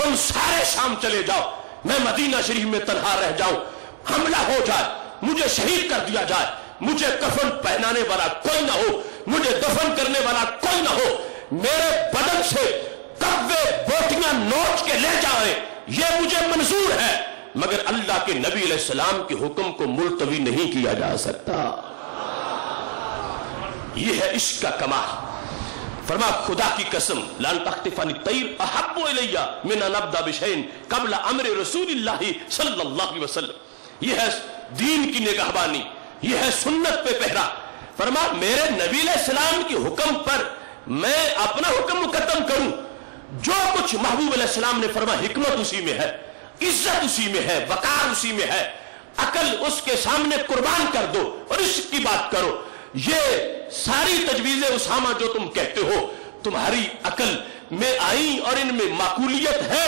तुम सारे शाम चले जाओ, मैं मदीना शरीफ में तन्हा रह जाऊं, हमला हो जाए, मुझे शहीद कर दिया जाए, मुझे कफन पहनाने वाला कोई ना हो, मुझे दफन करने वाला कोई ना हो, मेरे बदन से कब्बे बोटियां नोच के ले जाए, ये मुझे मंजूर है, मगर अल्लाह के नबी अलैहिस्सलाम के हुक्म को मुलतवी नहीं किया जा सकता। यह है इश्क का कमाल। फरमा खुदा की कसम लान तख्तिफानी तैर अहब्बु इलैया मिन अन अब्दा बिशैइन क़ब्ल अम्र रसूलिल्लाहि सल्लल्लाहु अलैहि वसल्लम। यह है दीन की निगहबानी, यह है सुन्नत पे पहरा। फरमा मेरे नबी अलैहिस्सलाम के हुक्म पर मैं अपना हुक्म मुकद्दम करूं, जो कुछ महबूब अलैहिस्सलाम ने फरमा हिकमत उसी में है, इज्जत उसी में है, वकार उसी में है, अकल उसके सामने कुर्बान कर दो और इश्क की बात करो। ये सारी तजवीज़ें उसामा जो तुम कहते हो तुम्हारी अकल में आई और इनमें माकूलियत है,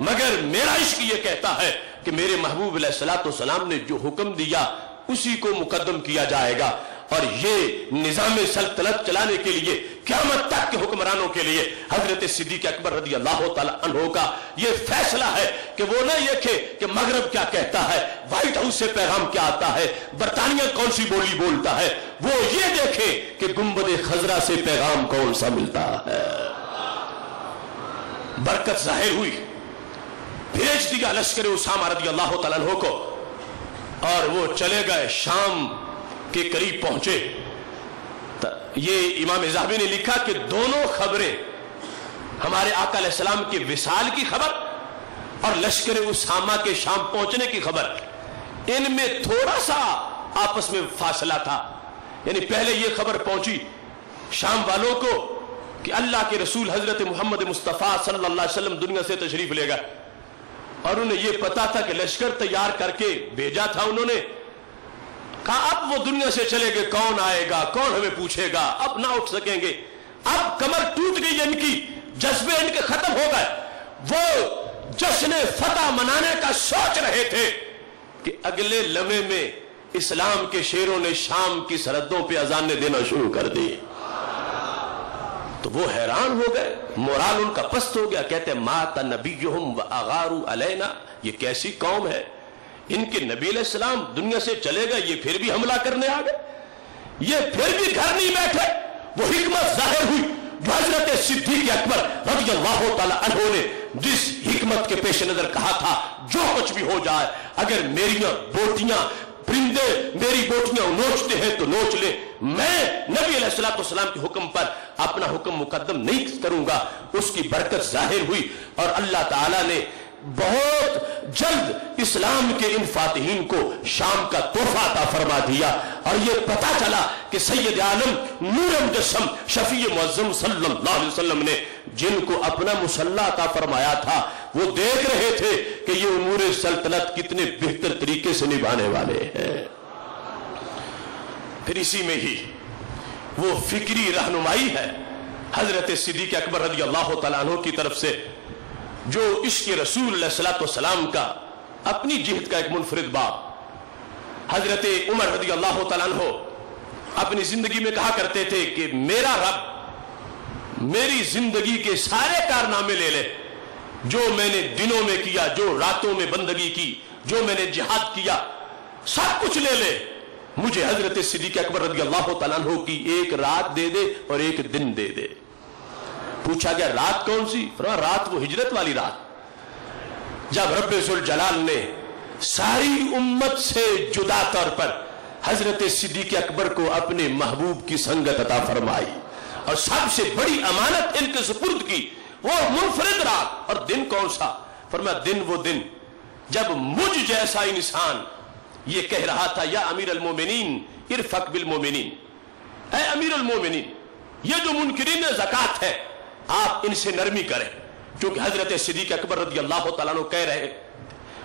मगर मेरा इश्क ये कहता है कि मेरे महबूब अलैहिस्सलाम ने जो हुक्म दिया उसी को मुकद्दम किया जाएगा। और ये निजाम सल्तनत चलाने के लिए क़यामत तक के हुक्मरानों के लिए हजरत सिद्दीक़ अकबर रज़ी अल्लाह तआला अन्हु का ये फैसला है कि वो न देखे कि मगरब क्या कहता है, व्हाइट हाउस से पैगाम क्या आता है, बरतानिया कौन सी बोली बोलता है, वो ये देखे कि गुंबद खजरा से पैगाम कौन सा मिलता है। बरकत जाहिर हुई, भेज दिया लश्कर उसामा रज़ी अल्लाह तआला अन्हु को, और वो चले गए, शाम के करीब पहुंचे। ये इमाम ज़हाबी ने लिखा कि दोनों खबरें, हमारे आका अलैहिस्सलाम के विसाल की खबर और लश्कर उसामा के शाम पहुंचने की खबर, इनमें थोड़ा सा आपस में फासला था। यानी पहले ये खबर पहुंची शाम वालों को कि अल्लाह के रसूल हजरत मोहम्मद मुस्तफ़ा सल्लल्लाहु अलैहि वसल्लम दुनिया से तशरीफ ले गए, और उन्हें यह पता था कि लश्कर तैयार करके भेजा था उन्होंने, कहा अब वो दुनिया से चले गए, कौन आएगा, कौन हमें पूछेगा, अब ना उठ सकेंगे, अब कमर टूट गई इनकी, जज्बे इनके खत्म हो गए। वो जश्न फतह मनाने का सोच रहे थे कि अगले लम्हे में इस्लाम के शेरों ने शाम की सरहदों पे अजानें देना शुरू कर दी। तो वो हैरान हो गए, मोराल उनका पस्त हो गया। कहते माता नबीयुहुम व अगारू अलैना, ये कैसी कौम है, इनके नबी अलैहिस्सलाम दुनिया से चले गए, ये फिर भी हमला करने आ गए, ये फिर भी घर नहीं बैठे। वो हिकमत जाहिर हुई जो हजरत सिद्दीक़ अकबर रज़ियल्लाहु तआला अन्हु ने जिस हिकमत के पेश नजर कहा था, जो कुछ भी हो जाए, अगर मेरी बोटियां परिंदे मेरी बोटियां नोचते हैं तो नोच ले, मैं नबी अलैहिस्सलाम के हुक्म पर अपना हुक्म मुकद्दम नहीं करूंगा। उसकी बरकत जाहिर हुई और अल्लाह ताला ने बहुत जल्द इस्लाम के इन फातिहीन को शाम का तोहफा अता फरमा दिया। और ये पता चला कि सैयद आलम नूर मुजस्सम शफी मुअज़्ज़म सल्लल्लाहु अलैहि वसल्लम ने जिनको अपना मुसल्ला अता फरमाया था, वो देख रहे थे कि ये उमूर सल्तनत कितने बेहतर तरीके से निभाने वाले हैं। फिर इसी में ही वो फिक्री रहनुमाई है हजरत सिद्दीक़ अकबर रज़ियल्लाहु तआला अन्हु की तरफ से, जो इश्क़ रसूल अलैहिस्सलातु वस्सलाम का अपनी जिहद का एक मुनफरिद बाब। हजरत उमर रज़ियल्लाहु तआला अन्हु अपनी जिंदगी में कहा करते थे कि मेरा रब मेरी जिंदगी के सारे कारनामे ले ले, जो मैंने दिनों में किया, जो रातों में बंदगी की, जो मैंने जिहाद किया, सब कुछ ले ले, मुझे हजरत सिद्दीक़ अकबर रज़ियल्लाहु तआला अन्हु की एक रात दे दे और एक दिन दे दे। पूछा गया रात कौन सी? फरमाया रात वो हिजरत वाली रात, जब रब्बे ज़ुल जलाल ने सारी उम्मत से जुदा तौर पर हजरत सिद्दीक़ अकबर को अपने महबूब की संगत अता फरमाई और सबसे बड़ी अमानत इनके सुपुर्द की, वो मुनफरिद रात। और दिन कौन सा? फरमाया दिन वो दिन जब मुझ जैसा इंसान ये कह रहा था, या अमीर अल मोमिनीन इरफक बिल मोमिनीन, ऐ अमीर अल मोमिनीन, ये जो मुनकिरीन ज़कात है आप इनसे नरमी करें। क्योंकि हजरत सिद्दीक़ अकबर रज़ियल्लाहु तआला अन्हु कह रहे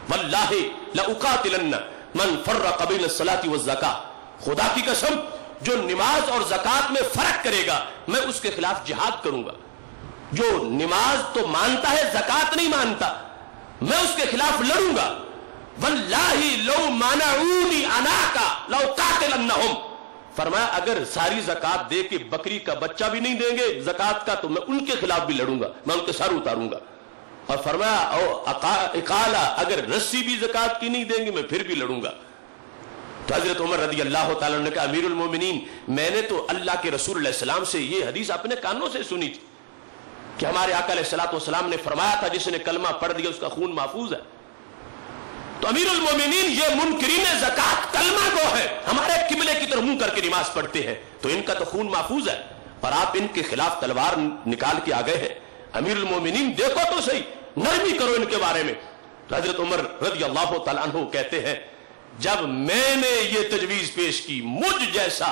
वल्लाहि लउक़ातिलन्न मन फ़र्रक़ बैन अस्सलाति वज़्ज़कात, खुदा की कसम जो नमाज और ज़कात में फर्क करेगा मैं उसके खिलाफ जिहाद करूंगा। जो नमाज तो मानता है ज़कात नहीं मानता, मैं उसके खिलाफ लड़ूंगा। वल्लाहि लौ मानऊनी अनाका लउक़ातिलन्नहुम, फरमाया अगर सारी ज़कात दे के बकरी का बच्चा भी नहीं देंगे ज़कात का, तो मैं उनके खिलाफ भी लड़ूंगा, मैं उनके सर उतारूंगा। और फरमाया इकाला, अगर रस्सी भी ज़कात की नहीं देंगे मैं फिर भी लड़ूंगा। तो हजरत उमर रदी अल्लाह तआला ने कहा, अमीरुल मोमिनीन, मैंने तो अल्लाह के रसूल अलैहि सलाम से ये हदीस अपने कानों से सुनी थी कि हमारे आका अलैहिस्सलाम ने फरमाया था जिसने कलमा पढ़ दिया उसका खून महफूज है। तो अमीरुल मोमिनीन ये मुनकिरीन ज़कात कलमा गो है, हमारे किबले की तरफ मुंह करके नमाज पढ़ते हैं, तो इनका तो खून महफूज है और आप इनके खिलाफ तलवार निकाल के आ गए हैं। अमीरुल मोमिनीन देखो तो सही, नरमी करो इनके बारे में। हजरत उमर रज़ी अल्लाह तआला अन्हु कहते हैं, जब मैंने ये तजवीज पेश की, मुझ जैसा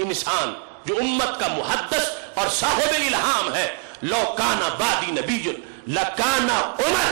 इंसान जो उम्मत का मुहद्दिस और साहिब इल्हाम है, लो काना बादी नबीयुन लकाना उमर,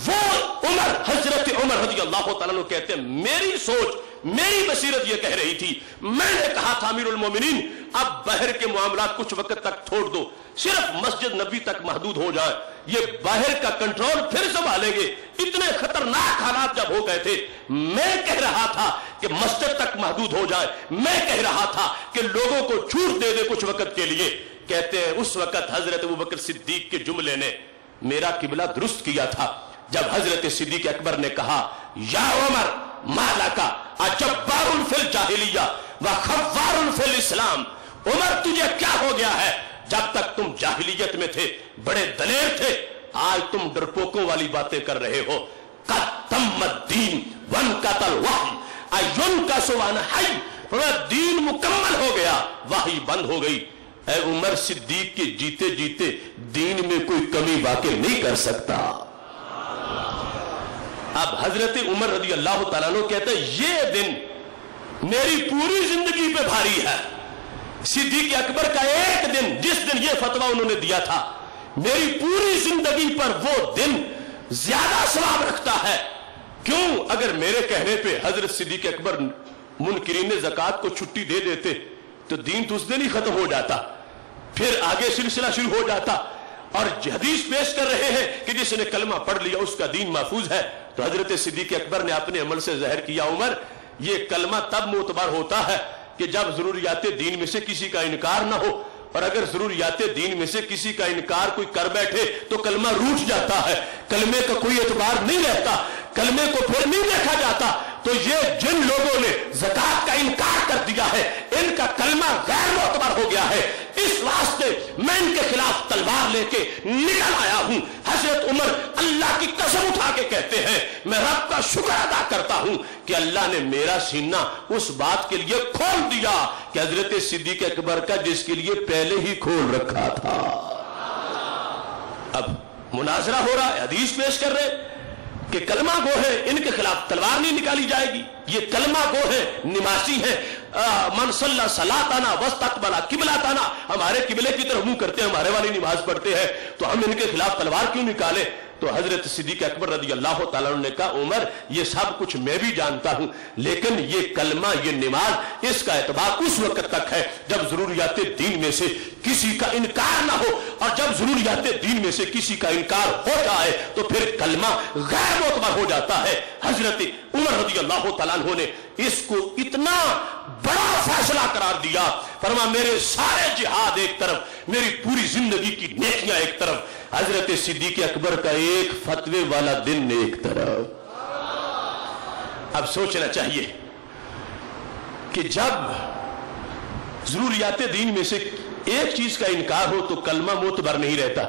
वो उमर, हजरत उमर रज़ी अल्लाह तआला अन्हु कहते हैं, मेरी सोच, मेरी बसीरत ये कह रही थी, मैंने कहा था अमीरुल मोमिनीन अब बाहर के मामलात कुछ वक्त तक छोड़ दो, सिर्फ मस्जिद नबी तक महदूद हो जाए, ये बाहर का कंट्रोल फिर संभालेंगे। इतने खतरनाक हालात जब हो गए थे, मैं कह रहा था कि मस्जिद तक महदूद हो जाए, मैं कह रहा था कि लोगों को छूट दे दे कुछ वक्त के लिए। कहते हैं उस वक्त हजरत अबू बकर सिद्दीक के जुमले ने मेरा किबला दुरुस्त किया था, जब हजरत सिद्दीक अकबर ने कहा, या उमर माला का अजब्बारुन फिल जाहिलिया व खव्वारुन फिल इस्लाम, उमर तुझे क्या हो गया है, जब तक तुम जाहिलियत में थे बड़े दलेर थे, आज तुम डरपोकों वाली बातें कर रहे हो। कद्दीन वन कतल वही अयुन का सुवान हाई, दीन मुकम्मल हो गया, वही बंद हो गई। ऐ उमर सिद्दीक के जीते जीते दीन में कोई कमी वाकई नहीं कर सकता। अब हजरत उमर रज़ी अल्लाह तआला अन्हु कहते हैं, ये दिन मेरी पूरी जिंदगी पे भारी है। सिद्दीक अकबर का एक दिन, जिस दिन ये फतवा उन्होंने दिया था, मेरी पूरी जिंदगी पर वो दिन ज्यादा सवाब रखता है। क्यों? अगर मेरे कहने पे हजरत सिद्दीक अकबर मुनकिरीन ज़कात को छुट्टी दे देते तो दीन तो उस दिन ही खत्म हो जाता, फिर आगे सिलसिला शुरू हो जाता। और हदीस पेश कर रहे हैं कि जिसने कलमा पढ़ लिया उसका दीन महफूज है। तो हजरत सिद्दीक अकबर ने अपने अमल से ज़ाहिर किया, उमर ये कलमा तब मोतबर होता है कि जब जरूरियात दीन में से किसी का इनकार ना हो, और अगर जरूरियात दीन में से किसी का इनकार कोई कर बैठे तो कलमा रूठ जाता है, कलमे का कोई एतबार नहीं रहता, कलमे को फिर नहीं देखा जाता। तो ये जिन लोगों ने ज़कात का इनकार कर दिया है, इनका कलमा गैर मोतबर हो गया है। इस वास्ते मैं इनके खिलाफ तलवार लेके निकल आया हूं। हजरत उमर अल्लाह की कसम उठा के कहते हैं, मैं रब का शुक्र अदा करता हूं कि अल्लाह ने मेरा सीना उस बात के लिए खोल दिया कि हजरत सिद्दीक अकबर का जिसके लिए पहले ही खोल रखा था। अब मुनाजरा हो रहा है, हदीस पेश कर रहे कि कलमा गो है, इनके खिलाफ तलवार नहीं निकाली जाएगी। ये कलमा गो है, निमासी है, मन सल्ला सलाताना वस्तकबला किबलाताना, हमारे किबले की तरफ मुंह करते हैं, हमारे वाली नमाज पढ़ते हैं, तो हम इनके खिलाफ तलवार क्यों निकाले? तो हजरत सिद्दीक अकबर रज़ी अल्लाह तआला अन्हु ने कहा, उमर ये सब कुछ मैं भी जानता हूं, लेकिन ये कलमा, ये नमाज, इसका एतबार उस वक्त तक है जब जरूरियात दीन में से किसी का इनकार ना हो, और जब जरूरियात दीन में से किसी का इनकार हो जाए तो फिर कलमा गैर मोतबर हो जाता है। हजरत उमर रज़ी अल्लाह तआला अन्हु ने इसको इतना बड़ा फैसला करार दिया, फरमा मेरे सारे जिहाद एक तरफ, मेरी पूरी जिंदगी की नेकियां एक तरफ, हजरत सिद्दीक अकबर का एक फतवे वाला दिन एक तरफ। अब सोचना चाहिए कि जब जरूरियात दीन में से एक चीज का इनकार हो तो कलमा मोतबर नहीं रहता।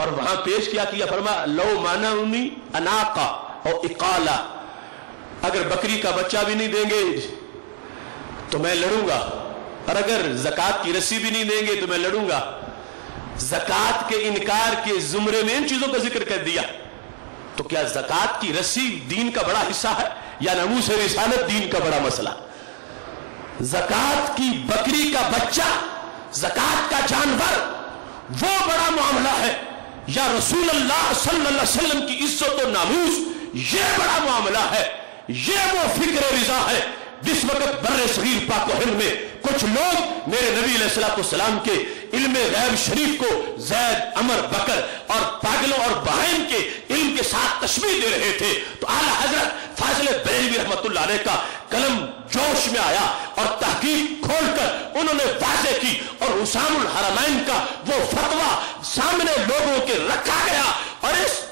और वहां पेश किया फरमा लो माना उन्नी अनाका और इकाला, अगर बकरी का बच्चा भी नहीं देंगे तो मैं लड़ूंगा, और अगर ज़कात की रस्सी भी नहीं देंगे तो मैं लड़ूंगा। ज़कात के इनकार के जुमरे में इन चीजों का जिक्र कर दिया। तो क्या ज़कात की रस्सी दीन का बड़ा हिस्सा है या नमूस रिसालत दीन का बड़ा मसला? ज़कात की बकरी का बच्चा, ज़कात का जानवर, वो बड़ा मामला है, या रसूल अल्लाह सल्लल्लाहु अलैहि वसल्लम की इज्जत और नामूस, ये बड़ा मामला है। ये वो फिक्र रिजा है जिस वक्त बर्रे सगीर पाक हिंद में कुछ लोग मेरे नबी अलैहिस्सलाम के इल्म गैब शरीफ को जैद, अमर, बकर और पागलों और बहन के इल्म के साथ तशबीह दे रहे थे। तो आला हजरत फाजिल बरेलवी रहमतुल्लाह अलैह का कलम जोश में आया और तहकीक खोलकर उन्होंने वाज़े की, और हुसामुल हरमैन का वो फतवा सामने लोगों के रखा गया, और इस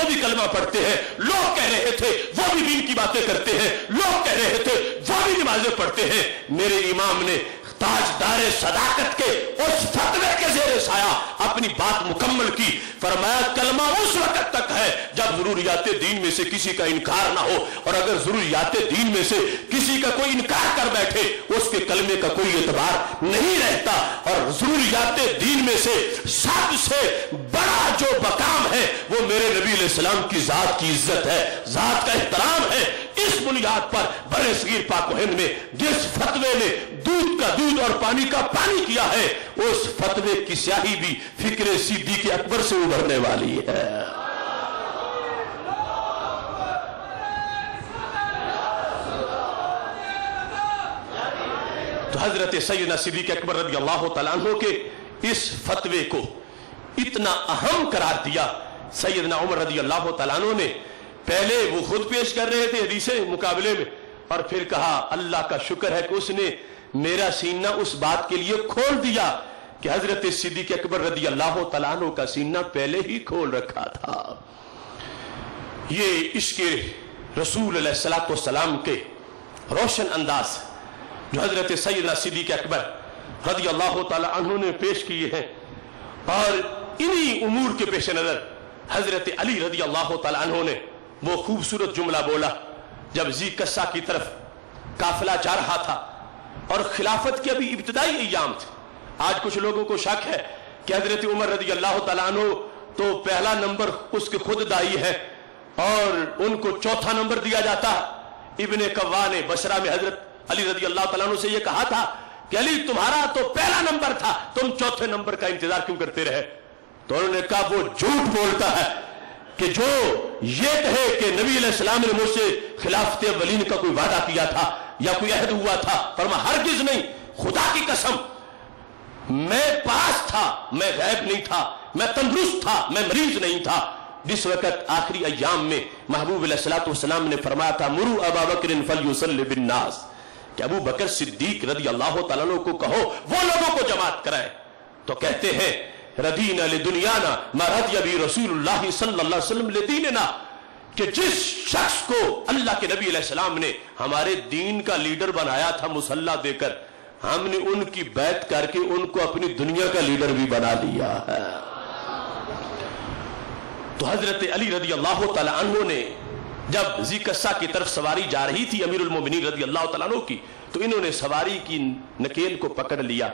वो भी कलमा पढ़ते हैं, लोग कह रहे थे वो भी दीन की बातें करते हैं, लोग कह रहे थे वो भी नमाजें पढ़ते हैं। मेरे इमाम ने ताजदारे सदाकत के उस फतवे के ज़ेरे साया अपनी बात मुकम्मल की। फरमाया कलमा उस वक्त तक है जब ज़रूरियाते दीन में से किसी का इनकार ना हो, और अगर ज़रूरियाते दीन में से किसी का कोई इनकार कर बैठे उसके कलमे का कोई एतबार नहीं रहता। और ज़रूरियाते दीन में से सबसे बड़ा जो मकाम है वो मेरे नबी अलैहिस्सलाम की जात की इज्जत है, जात का एहतराम है। इस बुनियाद पर बड़े सगीर पाक व हिंद में जिस फतवे ने दूध का दूध और पानी का पानी किया है, उस फतवे की स्याही भी फिक्रे सिद्दीक़ अकबर से उभरने वाली है। तो हजरत सैयदना सिद्दीक़ अकबर रज़ी अल्लाह तआला अन्हु के इस फतवे को इतना अहम करार दिया। सैयदना उमर रज़ी अल्लाह तआला अन्हु ने पहले वो खुद पेश कर रहे थे हदीसे मुकाबले में, और फिर कहा अल्लाह का शुक्र है कि उसने मेरा सीना उस बात के लिए खोल दिया कि हजरत सिद्दीक़ अकबर रज़ी अल्लाह तआला अन्हु का सीना पहले ही खोल रखा था। ये इश्क़े रसूल अलैहिस्सलातु वस्सलाम के रोशन अंदाज जो हजरत सैयदना सिद्दीक़ अकबर रज़ी अल्लाह तआला अन्हु ने पेश किए हैं, और इन्हीं उमूर के पेश नजर हजरत अली रज़ी अल्लाह तआला अन्हु ने वो खूबसूरत जुमला बोला जब जी कस्सा की तरफ काफिला जा रहा था और खिलाफत के अभी इब्तिदाई अय्याम थे। आज कुछ लोगों को शक है कि हजरत उमर रज़ी अल्लाह तआला अन्हु तो पहला नंबर उसके खुद दाई है और उनको चौथा नंबर दिया जाता। इब्ने कव्वा ने बसरा में हजरत अली रज़ी अल्लाह तआला अन्हु से ये कहा था कि अली तुम्हारा तो पहला नंबर था, तुम चौथे नंबर का इंतजार क्यों करते रहे? तो उन्होंने कहा वो झूठ बोलता है कि जो ये कहे कि नबी अलैहिस्सलाम ने मुझसे खिलाफत अव्वलीन का कोई वादा किया था या कोई अहद हुआ था। फरमा हरगिज नहीं, खुदा की कसम मैं पास था, मैं गैब नहीं था, मैं तंदुरुस्त था, मैं मरीज नहीं था। जिस वक्त आखिरी अय्याम में महबूब अलैहिस्सलातु वस्सलाम ने फरमाया था मुरू अबा बकर फलयुसल्लि बिन्नास, कि अबू बकर सिद्दीक रज़ी अल्लाह तआला अन्हु को कहो वो लोगों को जमात कराए, तो कहते हैं रदीना लिदुनियाना मा रदिया बि रसूलुल्लाह सल्लल्लाहु अलैहि वसल्लम लिदीनना, कि जिस शख्स को अल्लाह के नबी अलैहिस्सलाम ने हमारे दीन का लीडर बनाया था मुसल्ला देकर, हमने उनकी बैत करके उनको अपनी दुनिया का लीडर भी बना लिया है। तो हजरत अली रज़ी अल्लाह तआला अन्हु ने जब ज़ीकस्सा की तरफ सवारी जा रही थी अमीरुल मोमिनीन रज़ी अल्लाह तआला अन्हु की, तो इन्होंने सवारी की नकेल को पकड़ लिया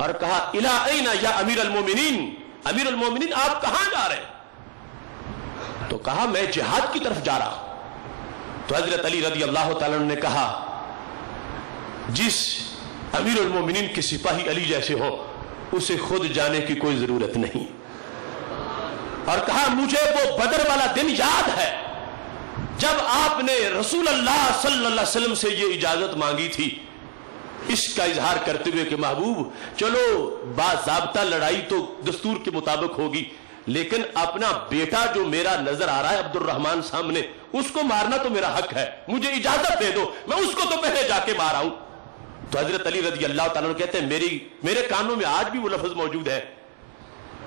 और कहा इला ऐना या अमीरुल मोमिनीन, अमीरुल मोमिनीन आप कहां जा रहे हैं? तो कहा मैं जिहाद की तरफ जा रहा हूं। तो हजरत अली रज़ी अल्लाह तआला अन्हु ने कहा जिस अमीरुल मोमिनीन के सिपाही अली जैसे हो उसे खुद जाने की कोई जरूरत नहीं। और कहा मुझे वो बदर वाला दिन याद है जब आपने रसूल अल्लाह सल्लल्लाहु अलैहि वसल्लम से ये इजाजत मांगी थी, इसका इजहार करते हुए कि महबूब चलो बाज़ाब्ता लड़ाई तो दस्तूर के मुताबिक होगी, लेकिन अपना बेटा जो मेरा नजर आ रहा है अब्दुर्रहमान सामने, उसको मारना तो मेरा हक है, मुझे इजाजत दे दो, मैं उसको तो पहले जाके मार आऊं। तो हजरत अली रज़ी अल्लाह तआला अन्हु कहते हैं मेरे कानों में आज भी वो लफ्ज मौजूद है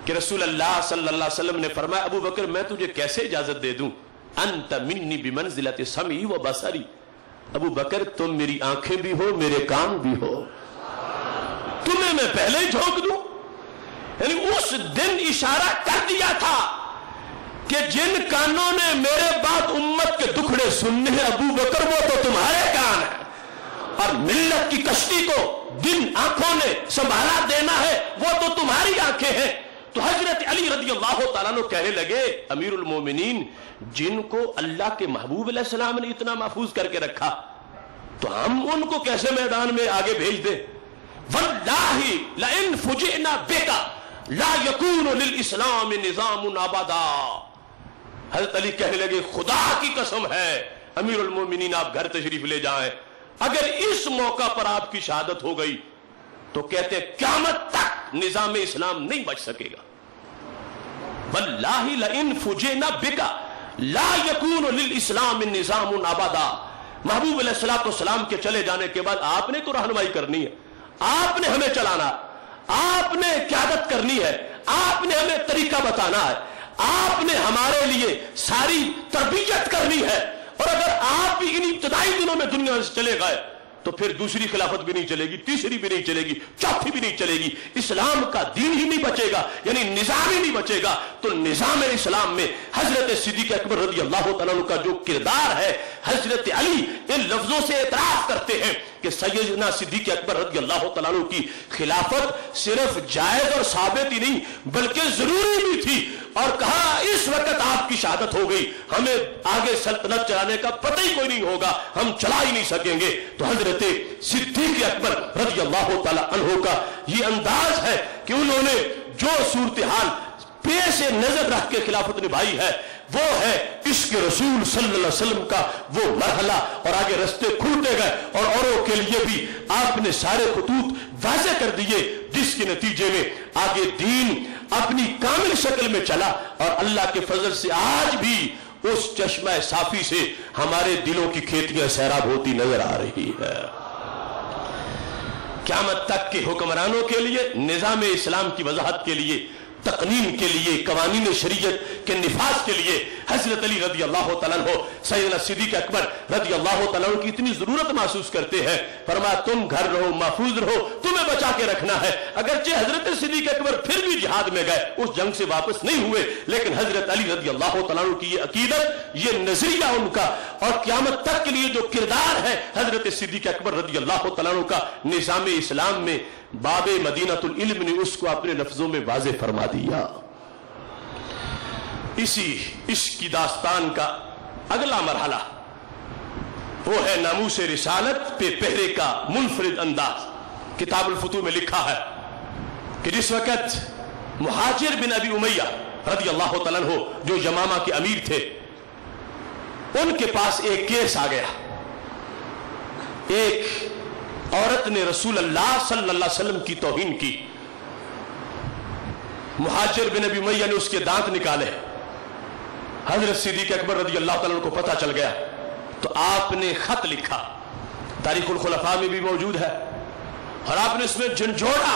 कि रसूल अल्लाह सल्लल्लाहु अलैहि वसल्लम ने फरमाया अबू बकर मैं तुझे कैसे इजाजत दे दूं, अंत मिन्नी बिमंजिलति समी व बसरी, अबू बकर तुम मेरी आंखें भी हो मेरे कान भी हो, तुम्हें मैं पहले ही झोंक दूं। यानी उस दिन इशारा कर दिया था कि जिन कानों ने मेरे बाद उम्मत के दुखड़े सुनने हैं अबू बकर वो तो तुम्हारे कान है, और मिल्लत की कश्ती को जिन आंखों ने संभाला देना है वो तो तुम्हारी आंखें हैं। तो हजरत अली रज़ी अल्लाह तआला अन्हु कहने लगे अमीरुल मोमिनीन जिनको अल्लाह के महबूब अलैहिस्सलाम ने इतना महफूज करके रखा, तो हम उनको कैसे मैदान में आगे भेज दे? वल्लाही लइन फुजिना बिका ला यकूनु लिल इस्लाम निज़ामुन अबदा। हजरत अली कहने लगे खुदा की कसम है अमीरुल मोमिनीन आप घर तशरीफ ले जाएं, अगर इस मौका पर आपकी शहादत हो गई तो कहते क़यामत तक निजाम इस्लाम नहीं बच सकेगा। वल्लाही लइन फुजिना बिका ला यकूनु लिल इस्लाम निज़ामुन अबदा। महबूब अलैहिस्सलातु वस्सलाम के चले जाने के बाद आपने तो रहनुमाई करनी है, आपने हमें चलाना, आपने क़यादत करनी है, आपने हमें तरीका बताना है, آپ نے ہمارے لیے ساری تربیت کرنی ہے، اور اگر آپ بھی ان ابتدائی دنوں میں دنیا سے چلے گئے تو پھر دوسری خلافت بھی نہیں چلے گی، تیسری بھی نہیں چلے گی، چوتھی بھی نہیں چلے گی، اسلام کا دین ہی نہیں بچے گا، یعنی نظام ہی نہیں بچے گا۔ تو نظام اسلام میں حضرت صدیق اکبر رضی اللہ تعالیٰ عنہ کا جو کردار ہے، حضرت علی ان لفظوں سے اعتراف کرتے ہیں کہ سیدنا صدیق اکبر رضی اللہ تعالیٰ عنہ کی خلافت صرف جائز اور ثابت ہی نہیں بلکہ ضروری بھی تھی، اور کہا اس وقت آپ کی شہادت ہو گئی، ہمیں آگے سلطنت چلانے کا پتہ ہی کوئی نہیں ہوگا، ہم چلا ہی نہیں سکیں گے۔ تو حضرت صدیق اکبر رضی اللہ تعالیٰ عنہ کا یہ انداز ہے کہ انہوں نے جو صورتحال پیش نظر رکھ کے خلافت نبھائی ہے وہ ہے عشق رسول صلی اللہ علیہ وسلم کا وہ مرحلہ، اور آگے رستے کھلتے گئے اور اوروں کے لیے بھی آپ نے سارے خطوط واضح کر دیے، جس کے نتیجے میں آگے دین اپنی کامل شکل میں چلا، اور اللہ کے فضل سے آج بھی اس چشمہ صافی سے ہمارے دلوں کی کھیتیاں سیراب ہوتی نظر آ رہی ہے۔ قیامت تک کے حکمرانوں کے لیے، نظام اسلام کی وضاحت کے لیے، تقنین کے لیے، قوانین شریعت کے نفاذ کے لیے حضرت علی رضی اللہ تعالیٰ عنہ سیدنا صدیق اکبر رضی اللہ تعالیٰ عنہ کی اتنی ضرورت محسوس کرتے ہیں، فرمایا تم گھر رہو، محفوظ رہو، تمہیں بچا کے رکھنا ہے۔ اگرچہ حضرت صدیق اکبر پھر بھی جہاد میں گئے، اس جنگ سے واپس نہیں ہوئے، لیکن حضرت علی رضی اللہ تعالیٰ عنہ کی یہ عقیدت، یہ نظریہ ان کا، اور قیامت تک کے لیے جو کردار ہے حضرت صدیق اکبر رضی اللہ تعالیٰ عنہ کا نظام اسلام میں، باب مدینہ العلم نے اس کو اپنے لفظوں میں واضح فرما دیا۔ اسی عشق کی داستان کا اگلا مرحلہ وہ ہے ناموس رسالت پہ پہرے کا منفرد انداز۔ کتاب الفتوح میں لکھا ہے کہ جس وقت مہاجر بن ابی امیہ رضی اللہ تعالیٰ عنہ جو یمامہ کے امیر تھے، ان کے پاس ایک کیس آ گیا، ایک عورت نے رسول اللہ صلی اللہ علیہ وسلم کی توہین کی، مہاجر بن ابی امیہ نے اس کے دانت نکالے، حضرت صدیق اکبر رضی اللہ تعالیٰ عنہ کو پتہ چل گیا، تو آپ نے خط لکھا، تاریخ الخلفاء میں بھی موجود ہے، اور آپ نے اس میں جھنجھوڑا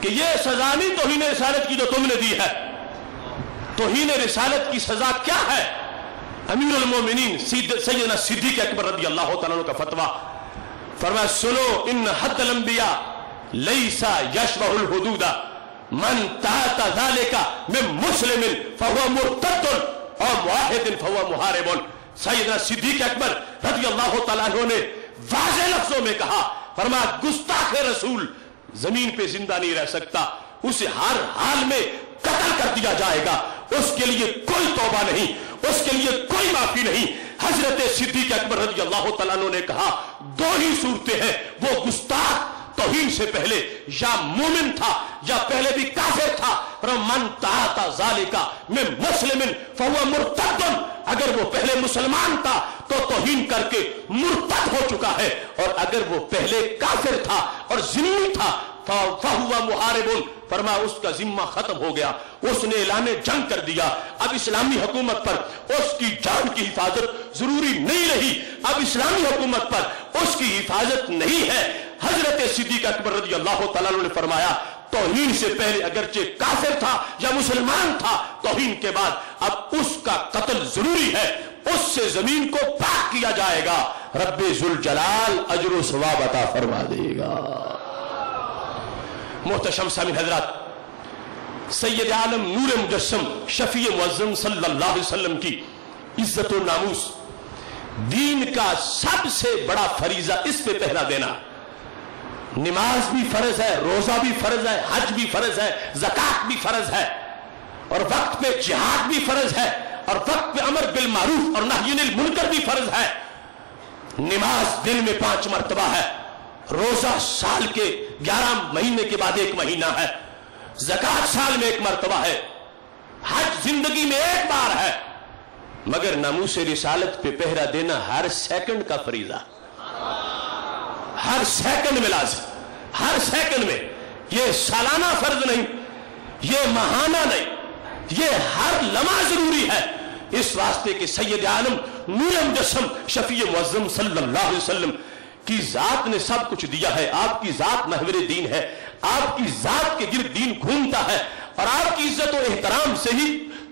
کہ یہ سزا نہیں توہین رسالت کی جو تم نے دی ہے، توہین رسالت کی سزا کیا ہے؟ امیر المومنین سیدنا صدیق اکبر رضی اللہ تعالیٰ عنہ کا فتویٰ، فرمایا سنو ان حد الانبیاء لیسا یشبہ الحدود من تعاتی ذالک من مسلم فہو مرتد اور معاہد فہو محارب۔ سیدنا صدیق اکبر رضی اللہ تعالیٰ عنہ نے واضح لفظوں میں کہا، فرمایا گستاخ رسول زمین پہ زندہ نہیں رہ سکتا، اسے ہر حال میں قتل کر دیا جائے گا، اس کے لیے کوئی توبہ نہیں، اس کے لیے کوئی معافی نہیں۔ حضرت صدیق اکبر رضی اللہ تعالیٰ عنہ نے کہا دو ہی صورتیں ہیں، وہ گستاخ توہین سے پہلے یا مومن تھا یا پہلے بھی کافر تھا، من تعاتی ذالک من مسلم فہو مرتد، اگر وہ پہلے مسلمان تھا تو توہین کر کے مرتد ہو چکا ہے، اور اگر وہ پہلے کافر تھا اور ذمہ تھا فہو محارب، فرما اس کا ذمہ ختم ہو گیا، اس نے اعلان جنگ کر دیا، اب اسلامی حکومت پر اس کی جان کی حفاظت ضروری نہیں رہی، اب اسلامی حکومت پر اس کی حفاظت نہیں ہے۔ حضرت صدیق اکبر رضی اللہ تعالیٰ عنہ نے فرمایا توہین سے پہلے اگرچہ کافر تھا یا مسلمان تھا، توہین کے بعد اب اس کا قتل ضروری ہے، اس سے زمین کو پاک کیا جائے گا، رب ذوالجلال اجر و ثواب عطا فرما دے گا۔ محتشم سامعین حضرات، سید عالم نور مجسم شفیع معظم صلی اللہ علیہ وسلم کی عزت و ناموس، دین کا سب سے بڑا فریضہ اس پہ پہرا دینا، نماز بھی فرض ہے، روزہ بھی فرض ہے، حج بھی فرض ہے، زکوٰۃ بھی فرض ہے، اور وقت پہ جہاد بھی فرض ہے، اور وقت پہ امر بالمعروف اور نہی عن المنکر بھی فرض ہے۔ نماز دن میں 5 مرتبہ ہے، روزہ سال کے 11 مہینے کے بعد 1 مہینہ ہے، زکوٰۃ سال میں 1 مرتبہ ہے، حج زندگی میں 1 بار ہے، مگر ناموس رسالت پہ پہرا دینا ہر سیکنڈ کا فریضہ، ہر سیکنڈ میں لازم، ہر سیکنڈ میں، یہ سالانہ فرض نہیں، یہ ماہانہ نہیں، یہ ہر لمحہ ضروری ہے، اس واسطے کہ سید عالم نور مجسم شفیع معظم صلی اللہ علیہ وسلم کی ذات نے سب کچھ دیا ہے، آپ کی ذات محور دین ہے، آپ کی ذات کے گرد دین گھومتا ہے، और आपकी इज्जत और एहतराम से ही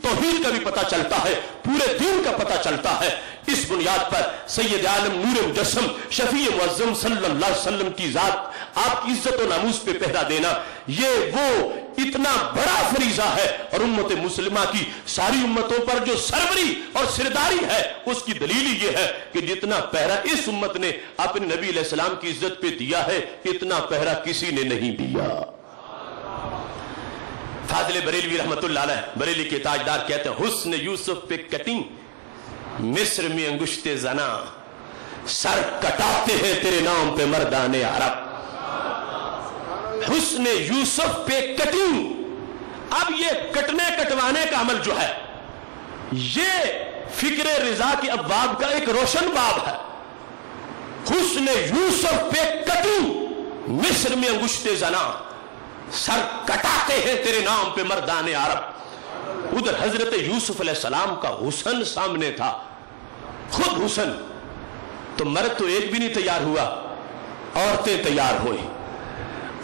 तौहीद का भी पता चलता है, पूरे दीन का पता चलता है। इस बुनियाद पर सैयद आलम नूर मुजस्सम शफी मुअज्जम सल्लल्लाहु अलैहि वसल्लम की जात, आपकी इज्जत और नामूस पे पहरा देना, ये वो इतना बड़ा फरीजा है। और उम्मत मुस्लिमा की सारी उम्मतों पर जो सरवरी और सिरदारी है, उसकी दलील ये है कि जितना पहरा इस उम्मत ने अपने नबी अलैहि सलाम की इज्जत पे दिया है, इतना पहरा किसी ने नहीं दिया। फाजिल बरेलवी रहमतुल्लाह अलैह, बरेली के ताजदार कहते हैं, हुस्न यूसुफ पे कटिंग मिस्र में अंगुश्ते जना, सर कटाते हैं तेरे नाम पे मर्दाने अरब। हुस्न यूसुफ पे कटिंग, अब ये कटने कटवाने का अमल जो है, ये फिक्र रिजा के अब्वाब का एक रोशन बाब है। हुस्न यूसुफ पे कटिंग मिस्र में अंगुश्ते जना, सर कटाते हैं तेरे नाम पे मर्दाने अरब। उधर हजरत यूसुफ अलैहिस्सलाम का हुस्न सामने था, खुद हुस्न, तो मर्द तो एक भी नहीं तैयार हुआ, औरतें तैयार हुई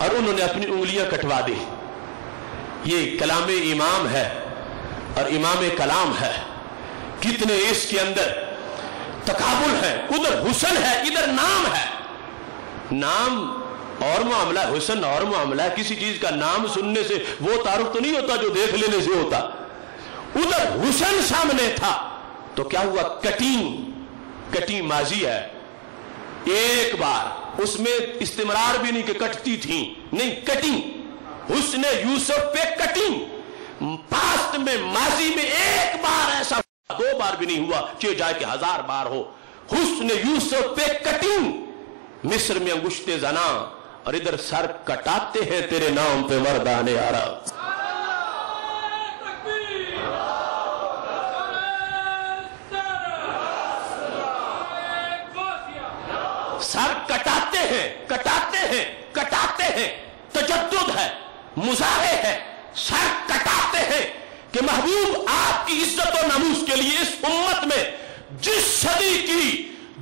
और उन्होंने अपनी उंगलियां कटवा दी। ये कलाम इमाम है और इमाम कलाम है, कितने इसके अंदर तकाबुल है। उधर हुस्न है, इधर नाम है। नाम और मामला, हुस्न और मामला। किसी चीज का नाम सुनने से वो तारुफ तो नहीं होता जो देख लेने से होता। उधर हुस्न सामने था तो क्या हुआ, कटिंग माजी है, एक बार, उसमें इस्तेमरार भी नहीं कि कटती थी, नहीं, कटिंग। हुस्न यूसुफ पे कटिंग, पास्ट में, माजी में एक बार ऐसा, दो बार भी नहीं हुआ, चाहे जाए कि 1000 बार हो। हुस्न यूसुफ पे कटिंग मिस्र में अंगुश्ते जना, और इधर सर कटाते हैं तेरे नाम पे मर्दाने अरब। सर कटाते हैं, तजद्दुद है, मुजाहे है, सर कटाते हैं कि महबूब आपकी इज्जत और नामूस के लिए इस उम्मत में जिस सदी की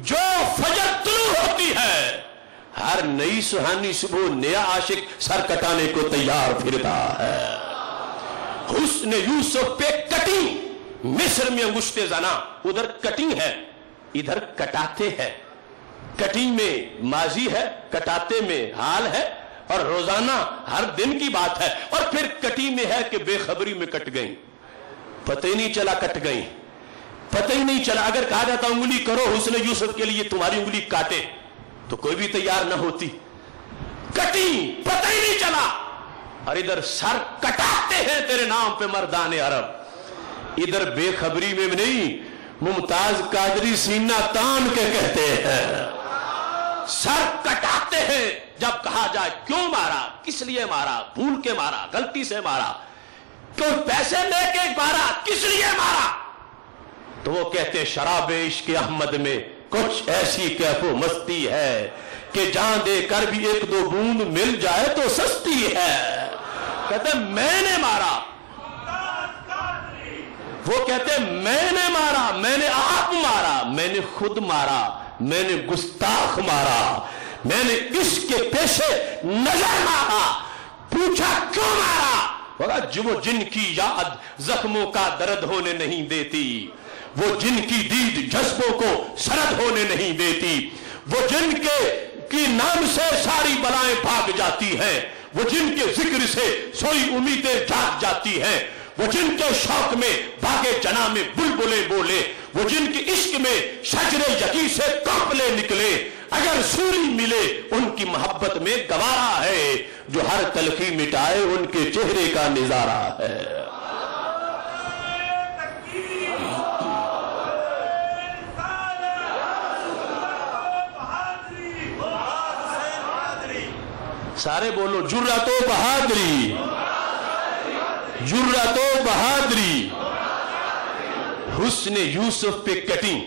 जो फजर तुलू होती है, हर नई सुहानी सुबह नया आशिक सर कटाने को तैयार फिरता है। हुस्न यूसुफ पे कटिंग मिस्र में अंगुश्ते जना, उधर कटिंग है, इधर कटाते हैं। कटिंग में माजी है, कटाते में हाल है, और रोजाना हर दिन की बात है। और फिर कटिंग में है कि बेखबरी में कट गई, पता ही नहीं चला कट गई, पता ही नहीं चला। अगर कहा जाता उंगली करो हुस्न यूसुफ के लिए, तुम्हारी उंगली काटे, तो कोई भी तैयार ना होती। कटिंग, पता ही नहीं चला। और इधर सर कटाते हैं तेरे नाम पे मर्दाने अरब, इधर बेखबरी में नहीं, मुमताज कादरी सीना तान के कहते हैं, सर कटाते हैं। जब कहा जाए क्यों मारा, किस लिए मारा, भूल के मारा, गलती से मारा, क्यों पैसे लेके मारा, किस लिए मारा, तो वो कहते शराब इश्क अहमद में कुछ ऐसी कैफो मस्ती है कि जान दे कर भी एक दो बूंद मिल जाए तो सस्ती है। कहते मैंने मारा, वो कहते मैंने मारा, मैंने आप मारा, मैंने खुद मारा, मैंने गुस्ताख मारा, मैंने इसके पेशे नजर मारा। पूछा क्यों मारा, बोला जो जिनकी याद जख्मों का दर्द होने नहीं देती, वो जिनकी दीद जज्बों को सरद होने नहीं देती, वो जिनके की नाम से सारी बलाएं भाग जाती हैं, वो जिनके जिक्र से सोई उम्मीदें जाग जाती हैं, वो जिनके शौक में भागे जना में बुलबुले बोले, वो जिनके इश्क में शजरे यकी से कांपले निकले, अगर सूरी मिले उनकी मोहब्बत में गवारा है, जो हर तलखी मिटाए उनके चेहरे का नजारा है। सारे बोलो जुर्रतो बहादुरी, जुर्रतो बहादुरी। हुस्न यूसुफ पे कटिंग।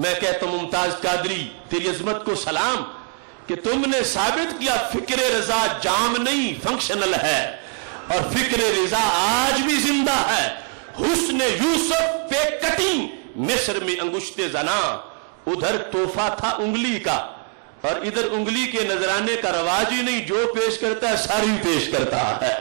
मैं कहता हूं मुमताज कादरी तेरी अजमत को सलाम कि तुमने साबित किया फिक्र रजा जाम नहीं फंक्शनल है, और फिक्र रजा आज भी जिंदा है। हुस्न यूसुफ पे कटिंग मिस्र में अंगुश्ते जना, उधर तोहफा था उंगली का, और इधर उंगली के नजराने का रवाज ही नहीं, जो पेश करता है सारी पेश करता है।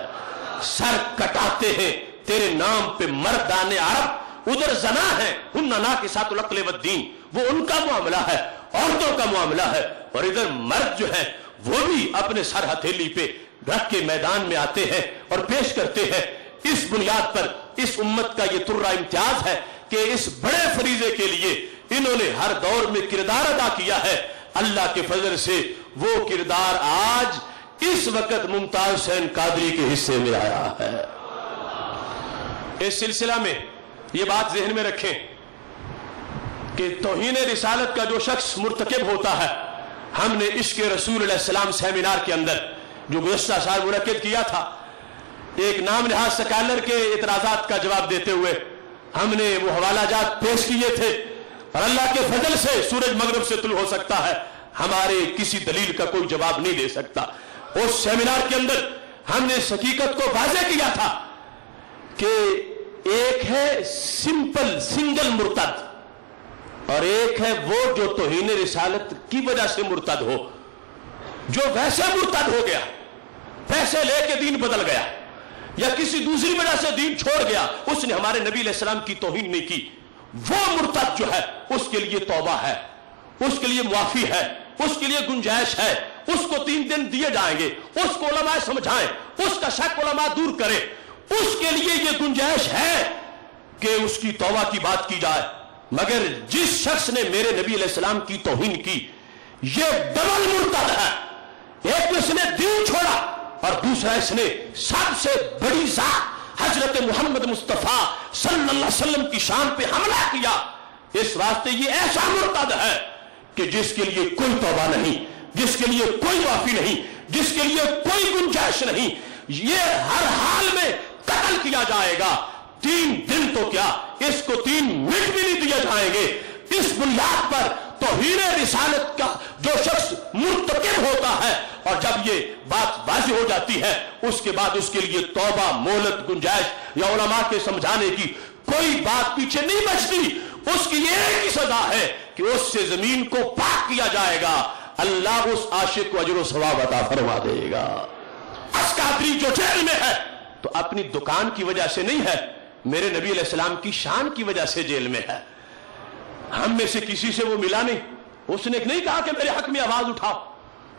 सर कटाते हैं, तेरे नाम पे मर्दाने अरब उधर जना है, हुन्ना ना के साथ लकले वद्दीन, वो उनका मामला है, औरतों का मामला है, और इधर मर्द जो है वो भी अपने सर हथेली पे रख के मैदान में आते हैं और पेश करते हैं। इस बुनियाद पर इस उम्मत का ये तुर्रा इम्तियाज है कि इस बड़े फरीजे के लिए इन्होंने हर दौर में किरदार अदा किया है। अल्लाह के फजल से वो किरदार आज इस वक्त मुमताज हुसैन कादरी के हिस्से में आया है। इस सिलसिला में ये बात जहन में रखें कि तौहीन रिसालत का जो शख्स मुर्तकिब होता है, हमने इश्क रसूल अलैहि सलाम सेमिनार के अंदर जो गुज़श्ता साल मुनक्किद किया था, एक नाम नहाज स्कॉलर के इतराजात का जवाब देते हुए हमने वो हवालाजात पेश किए थे, और अल्लाह के फजल से सूरज मगरिब से तुलू हो सकता है, हमारे किसी दलील का कोई जवाब नहीं दे सकता। उस सेमिनार के अंदर हमने इस हकीकत को वाज़ेह किया था कि एक है सिंपल सिंगल मुर्तद और एक है वो जो तौहीन रिसालत की वजह से मुर्तद हो, जो वैसे मुर्तद हो गया, पैसे लेके दीन बदल गया या किसी दूसरी वजह से दीन छोड़ गया, उसने हमारे नबी अलैहि सलाम की तौहीन नहीं की, वो मुर्तद जो है उसके लिए तौबा है, उसके लिए मुआफी है, उसके लिए गुंजाइश है, उसको 3 दिन दिए जाएंगे, उसको उलमा समझाएं, उसका शक उलमा दूर करें, उसके लिए ये गुंजाइश है कि उसकी तौबा की बात की जाए। मगर जिस शख्स ने मेरे नबी अलैहिस्सलाम की तौहीन की, ये डबल मुर्तद है। एक तो इसने दीन छोड़ा और दूसरा इसने सबसे बड़ी जात हजरत मोहम्मद मुस्तफा सल्लल्लाहु अलैहि वसल्लम की शान पे हमला किया। इस वास्ते ये ऐसा मुर्तद है कि जिसके लिए कोई तौबा नहीं, जिसके लिए कोई माफी नहीं, जिसके लिए कोई गुंजाइश नहीं, ये हर हाल में कत्ल किया जाएगा। 3 दिन तो क्या, इसको 3 मिनट भी नहीं दिए जाएंगे। इस बुनियाद पर तौहीन रिसालत का जो शख्स मुर्तकिब होता है और जब ये बात वाज़ेह हो जाती है, उसके बाद उसके लिए तौबा, मोहलत, गुंजाइश या उलमा के समझाने की कोई बात पीछे नहीं बचती। उसकी एक ही सजा है कि उससे जमीन को पाक किया जाएगा, अल्लाह उस आशिक को अजर सवाब अता फरमा देगा। अस्कादरी जो जेल में है तो अपनी दुकान की वजह से नहीं है, मेरे नबी अलैहिस्सलाम की शान की वजह से जेल में है। हम में से किसी से वो मिला नहीं, उसने नहीं कहा कि मेरे हक में आवाज उठाओ,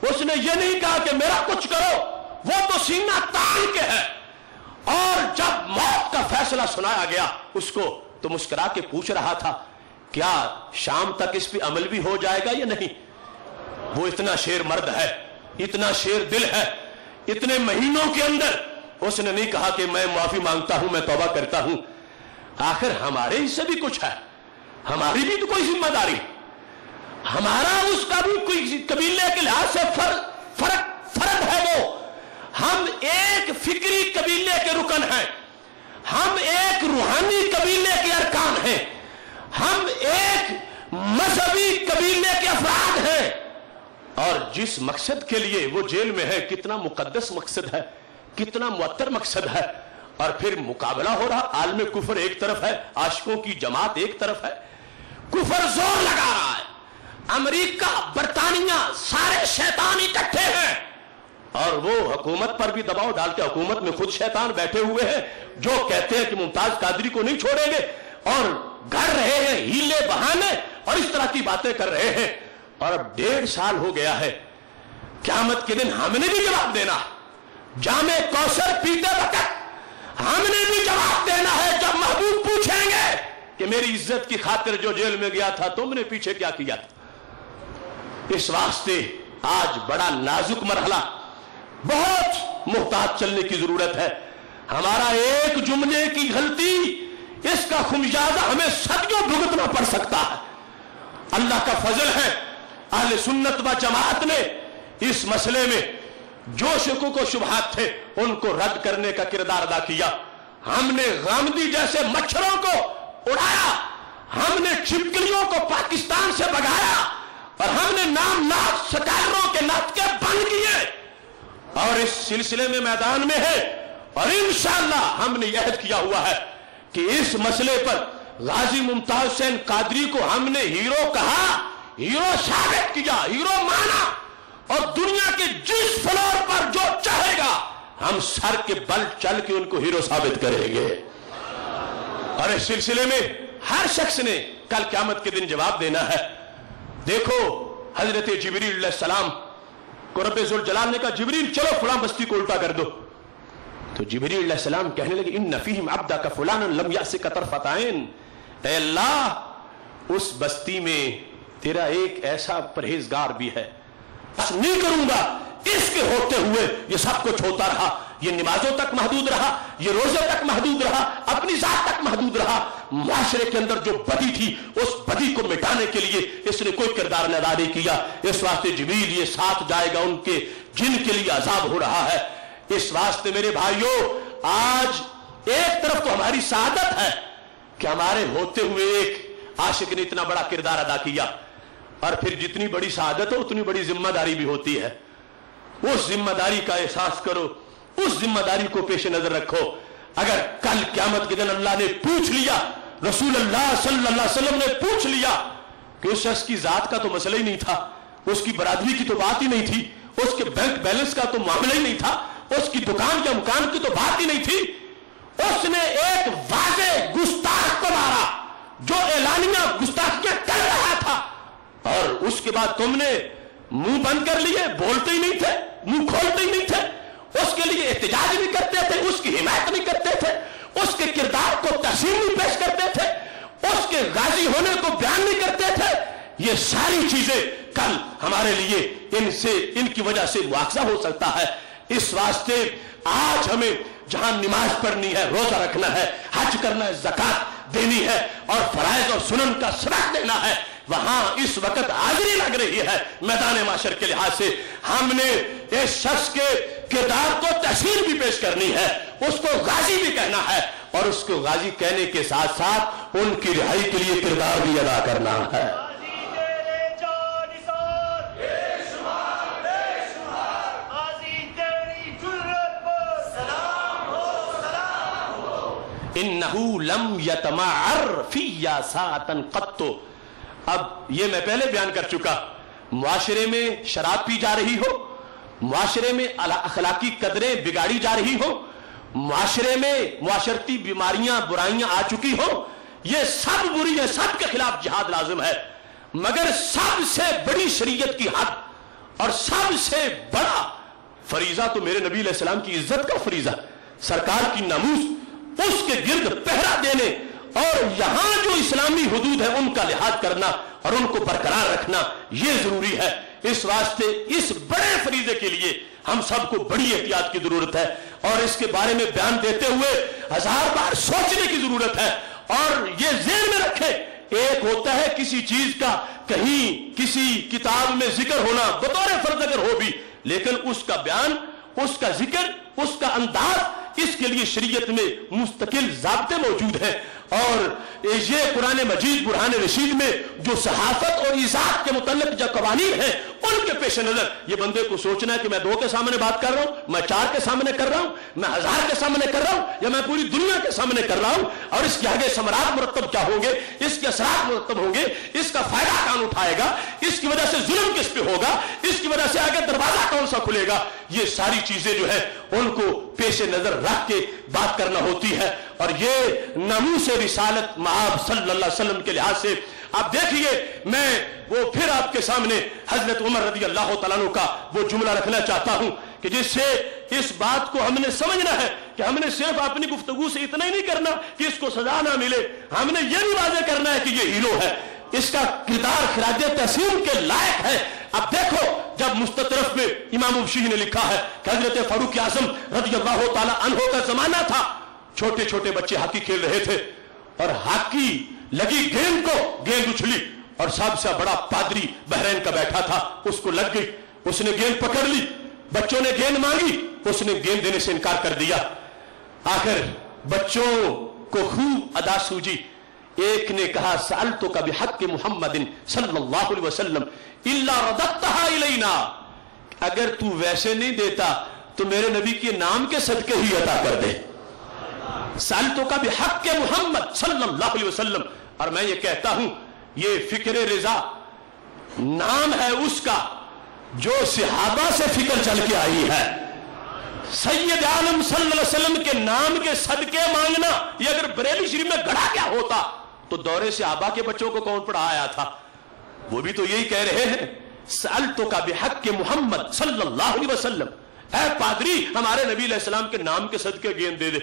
उसने ये नहीं कहा कि मेरा कुछ करो, वो तो सीना तान के है। और जब मौत का फैसला सुनाया गया उसको, तो मुस्कुरा के पूछ रहा था क्या शाम तक इस पे अमल भी हो जाएगा या नहीं। वो इतना शेर मर्द है, इतना शेर दिल है, इतने महीनों के अंदर उसने नहीं कहा कि मैं माफी मांगता हूं, मैं तौबा करता हूं। आखिर हमारे हिस्से भी कुछ है, हमारी भी तो कोई जिम्मेदारी, हमारा उसका भी कोई कबीले के लिहाज से फर्क है। वो हम एक फिक्री कबीले के रुकन हैं, हम एक रूहानी कबीले के अरकान हैं, हम एक मजहबी कबीले के अफराद हैं। और जिस मकसद के लिए वो जेल में है, कितना मुकद्दस मकसद है, कितना मुअत्तर मकसद है, और फिर मुकाबला हो रहा। आलम कुफर एक तरफ है, आशिकों की जमात एक तरफ है, कुफर जोर लगा रहा है, अमेरिका, बरतानिया, सारे शैतान इकट्ठे हैं और वो हुकूमत पर भी दबाव डालते। हुकूमत में खुद शैतान बैठे हुए हैं जो कहते हैं कि मुमताज कादरी को नहीं छोड़ेंगे, और घर रहे हैं हीले बहाने और इस तरह की बातें कर रहे हैं। और अब 1.5 साल हो गया है, क़यामत के दिन हमने भी जवाब देना, जामे कौसर पीते वक्त हमने भी जवाब देना है। जब महबूब पूछेंगे कि मेरी इज्जत की खातिर जो जेल में गया था, तुमने पीछे क्या किया था। इस वास्ते आज बड़ा नाजुक मरहला, बहुत मुहतात चलने की जरूरत है। हमारा एक जुमले की गलती, इसका खुमियाजा हमें सदियों भुगतना पड़ सकता है। अल्लाह का फजल है, अहले सुन्नत व जमात ने इस मसले में जो शुकूक व शुबहात थे उनको रद्द करने का किरदार अदा किया। हमने गामदी जैसे मच्छरों को उड़ाया, हमने छिपकलियों को पाकिस्तान से भगाया, और हमने नामनाद स्कॉलरों के नाटके बंद किए, और इस सिलसिले में मैदान में है। और इंशाअल्लाह हमने यह अहद किया हुआ है कि इस मसले पर गाजी मुमताज हुसैन कादरी को हमने हीरो कहा, हीरो साबित किया, हीरो माना, और दुनिया के जिस फ्लोर पर जो चाहेगा हम सर के बल चल के उनको हीरो साबित करेंगे। और इस सिलसिले में हर शख्स ने कल क़यामत के दिन जवाब देना है। देखो हजरत जिब्रील अलैहिस्सलाम को रब्बे ज़ुल जलाल ने कहा, जिब्रील चलो फलां बस्ती को उल्टा कर दो। तो जिब्रील अलैहिस्सलाम कहने लगे, इन्ना फीहिम अब्दका फुलानन लम यासिका तरफत ऐन, ऐ अल्लाह उस बस्ती में तेरा एक ऐसा परहेजगार भी है, बस नहीं करूंगा। इसके होते हुए ये सब कुछ होता रहा, ये नमाजों तक महदूद रहा, ये रोजे तक महदूद रहा, अपनी जात तक महदूद रहा। माशरे के अंदर जो बदी थी उस बदी को मिटाने के लिए इसने कोई किरदार अदा नहीं किया। इस वास्ते जिब्रील ये साथ जाएगा उनके जिनके लिए अजाब हो रहा है। इस वास्ते मेरे भाइयों, आज एक तरफ तो हमारी सादत है कि हमारे होते हुए एक आशिक ने इतना बड़ा किरदार अदा किया, और फिर जितनी बड़ी सादत हो उतनी बड़ी जिम्मेदारी भी होती है। उस जिम्मेदारी का एहसास करो, उस जिम्मेदारी को पेश नजर रखो। अगर कल क़यामत के दिन अल्लाह ने पूछ लिया, रसूल अल्लाह सल्लल्लाहु अलैहि वसल्लम ने पूछ लिया कि उस शख्स की जात का तो मसला ही नहीं था, उसकी बरादरी की तो बात ही नहीं थी, उसके बैंक बैलेंस का तो मामला ही नहीं था, उसकी दुकान या मकान की तो बात ही नहीं थी, उसने एक वाज़े गुस्ताख को मारा जो एलानिया गुस्ताखियां कर रहा था, और उसके बाद तुमने मुंह बंद कर लिए, बोलते ही नहीं थे, मुंह खोलते ही नहीं थे, उसके लिए एहतजाज नहीं करते थे, उसकी हिमायत नहीं करते थे, उसके किरदार को तहसीन नहीं पेश करते थे, उसके गाजी होने को बयान नहीं करते थे। ये सारी चीजें कल हमारे लिए इनसे, इनकी वजह से मुआवजा हो सकता है। इस वास्ते आज हमें जहां नमाज पढ़नी है, रोजा रखना है, हज करना है, ज़कात देनी है और फराइज और सुनन का सबक देना है, वहां इस वक्त हाजिरी लग रही है मैदान माशर के लिहाज से। हमने इस शख्स के किरदार को तहसीन भी पेश करनी है, उसको गाजी भी कहना है, और उसको गाजी कहने के साथ साथ उनकी रिहाई के लिए किरदार भी अदा करना है। इन्नहु लम यतमअर फिया सातन क़त्तु। अब ये मैं पहले बयान कर चुका, मुआशरे में शराब पी जा रही हो, मुआशरे में अखलाकी कदरें बिगाड़ी जा रही हो, मुआशरे में मुआशरती बीमारियां बुराइयां आ चुकी हो, ये सब बुरी है, सब के खिलाफ जिहाद लाजिम है। मगर सबसे बड़ी शरीयत की हद और सबसे बड़ा फरीजा तो मेरे नबी अलैहिस्सलाम की इज्जत का फरीजा, सरकार की नामूस, उसके गिर्द पहरा देने और यहां जो इस्लामी हुदूद है उनका लिहाज करना और उनको बरकरार रखना, यह जरूरी है। इस वास्ते इस बड़े फरीजे के लिए हम सबको बड़ी एहतियात की जरूरत है, और इसके बारे में बयान देते हुए 1000 बार सोचने की जरूरत है। और यह ज़हन में रखे, एक होता है किसी चीज का कहीं किसी किताब में जिक्र होना बतौर फर्ज अगर हो भी, लेकिन उसका बयान, उसका जिक्र, उसका अंदाज, इसके लिए शरीयत में मुस्तकिल ज़ाब्ते मौजूद हैं। और ये कुरान मजीद बुरहान रशीद में जो सहाफत और इजात के मुतल्लिक जो कवानीन हैं, उनके पेश नजर ये बंदे को सोचना है कि मैं 2 के सामने बात कर रहा हूं, मैं 4 के सामने कर रहा हूं, मैं 1000 के सामने कर रहा हूं, या मैं पूरी दुनिया के सामने कर रहा हूं, और इसके आगे समरात मुरत्तब क्या होंगे, इसके असरात मुरत्तब होंगे, इसका फायदा कौन उठाएगा, इसकी वजह से जुल्म किस पे होगा, इसकी वजह से आगे दरवाजा कौन सा खुलेगा, ये सारी चीजें जो है उनको पेश नजर रख के बात करना होती है। और ये नामूस रिसालत मआब सल्लल्लाहु अलैहि वसल्लम के लिहाज से आप देखिए, मैं वो फिर आपके सामने हजरत उमर रज़ी अल्लाह तआला अन्हु का वो जुमला रखना चाहता हूं कि जिससे इस बात को हमने समझना है कि हमने सिर्फ अपनी गुफ्तगू से इतना ही नहीं करना कि इसको सजा ना मिले, हमने ये भी वाज़ेह करना है कि ये हीरो है, इसका किरदार खिराज तहसीन के लायक है। अब देखो, जब मुस्ततरफ में इमाम मुबशिरी ने लिखा है कि हजरत फारूक आज़म रज़ी अल्लाह तआला अन्हु का जमाना था, छोटे छोटे बच्चे हॉकी खेल रहे थे और हॉकी लगी गेंद को, गेंद उछली और सबसे बड़ा पादरी बहरैन का बैठा था, उसको लग गई, उसने गेंद पकड़ ली, बच्चों ने गेंद मांगी, उसने गेंद देने से इनकार कर दिया। आखिर बच्चों को खूब अदा सूझी, एक ने कहा साल तो कभी हक के मुहम्मदिन सल्लल्लाहु अलैहि वसल्लम इल्ला रदत्तहा इलैना, अगर तू वैसे नहीं देता तो मेरे नबी के नाम के सदके ही अता कर दे। साल तो कभी हक के मुहम्मद सल्लल्लाहु अलैहि वसल्लम, और मैं ये कहता हूं ये फिक्र रिजा नाम है उसका जो सहाबा से फिक्र चल के आई है। سید عالم صلی اللہ علیہ وسلم کے نام کے صدقے مانگنا یہ اگر بریلی شریف میں گڑھا گیا ہوتا تو دورے صحابہ کے بچوں کو کون پڑھا آیا تھا؟ وہ بھی تو یہی کہہ رہے ہیں سألتک بحق محمد صلی اللہ علیہ وسلم، اے پادری ہمارے نبی علیہ السلام کے نام کے صدقے گیند دے دے۔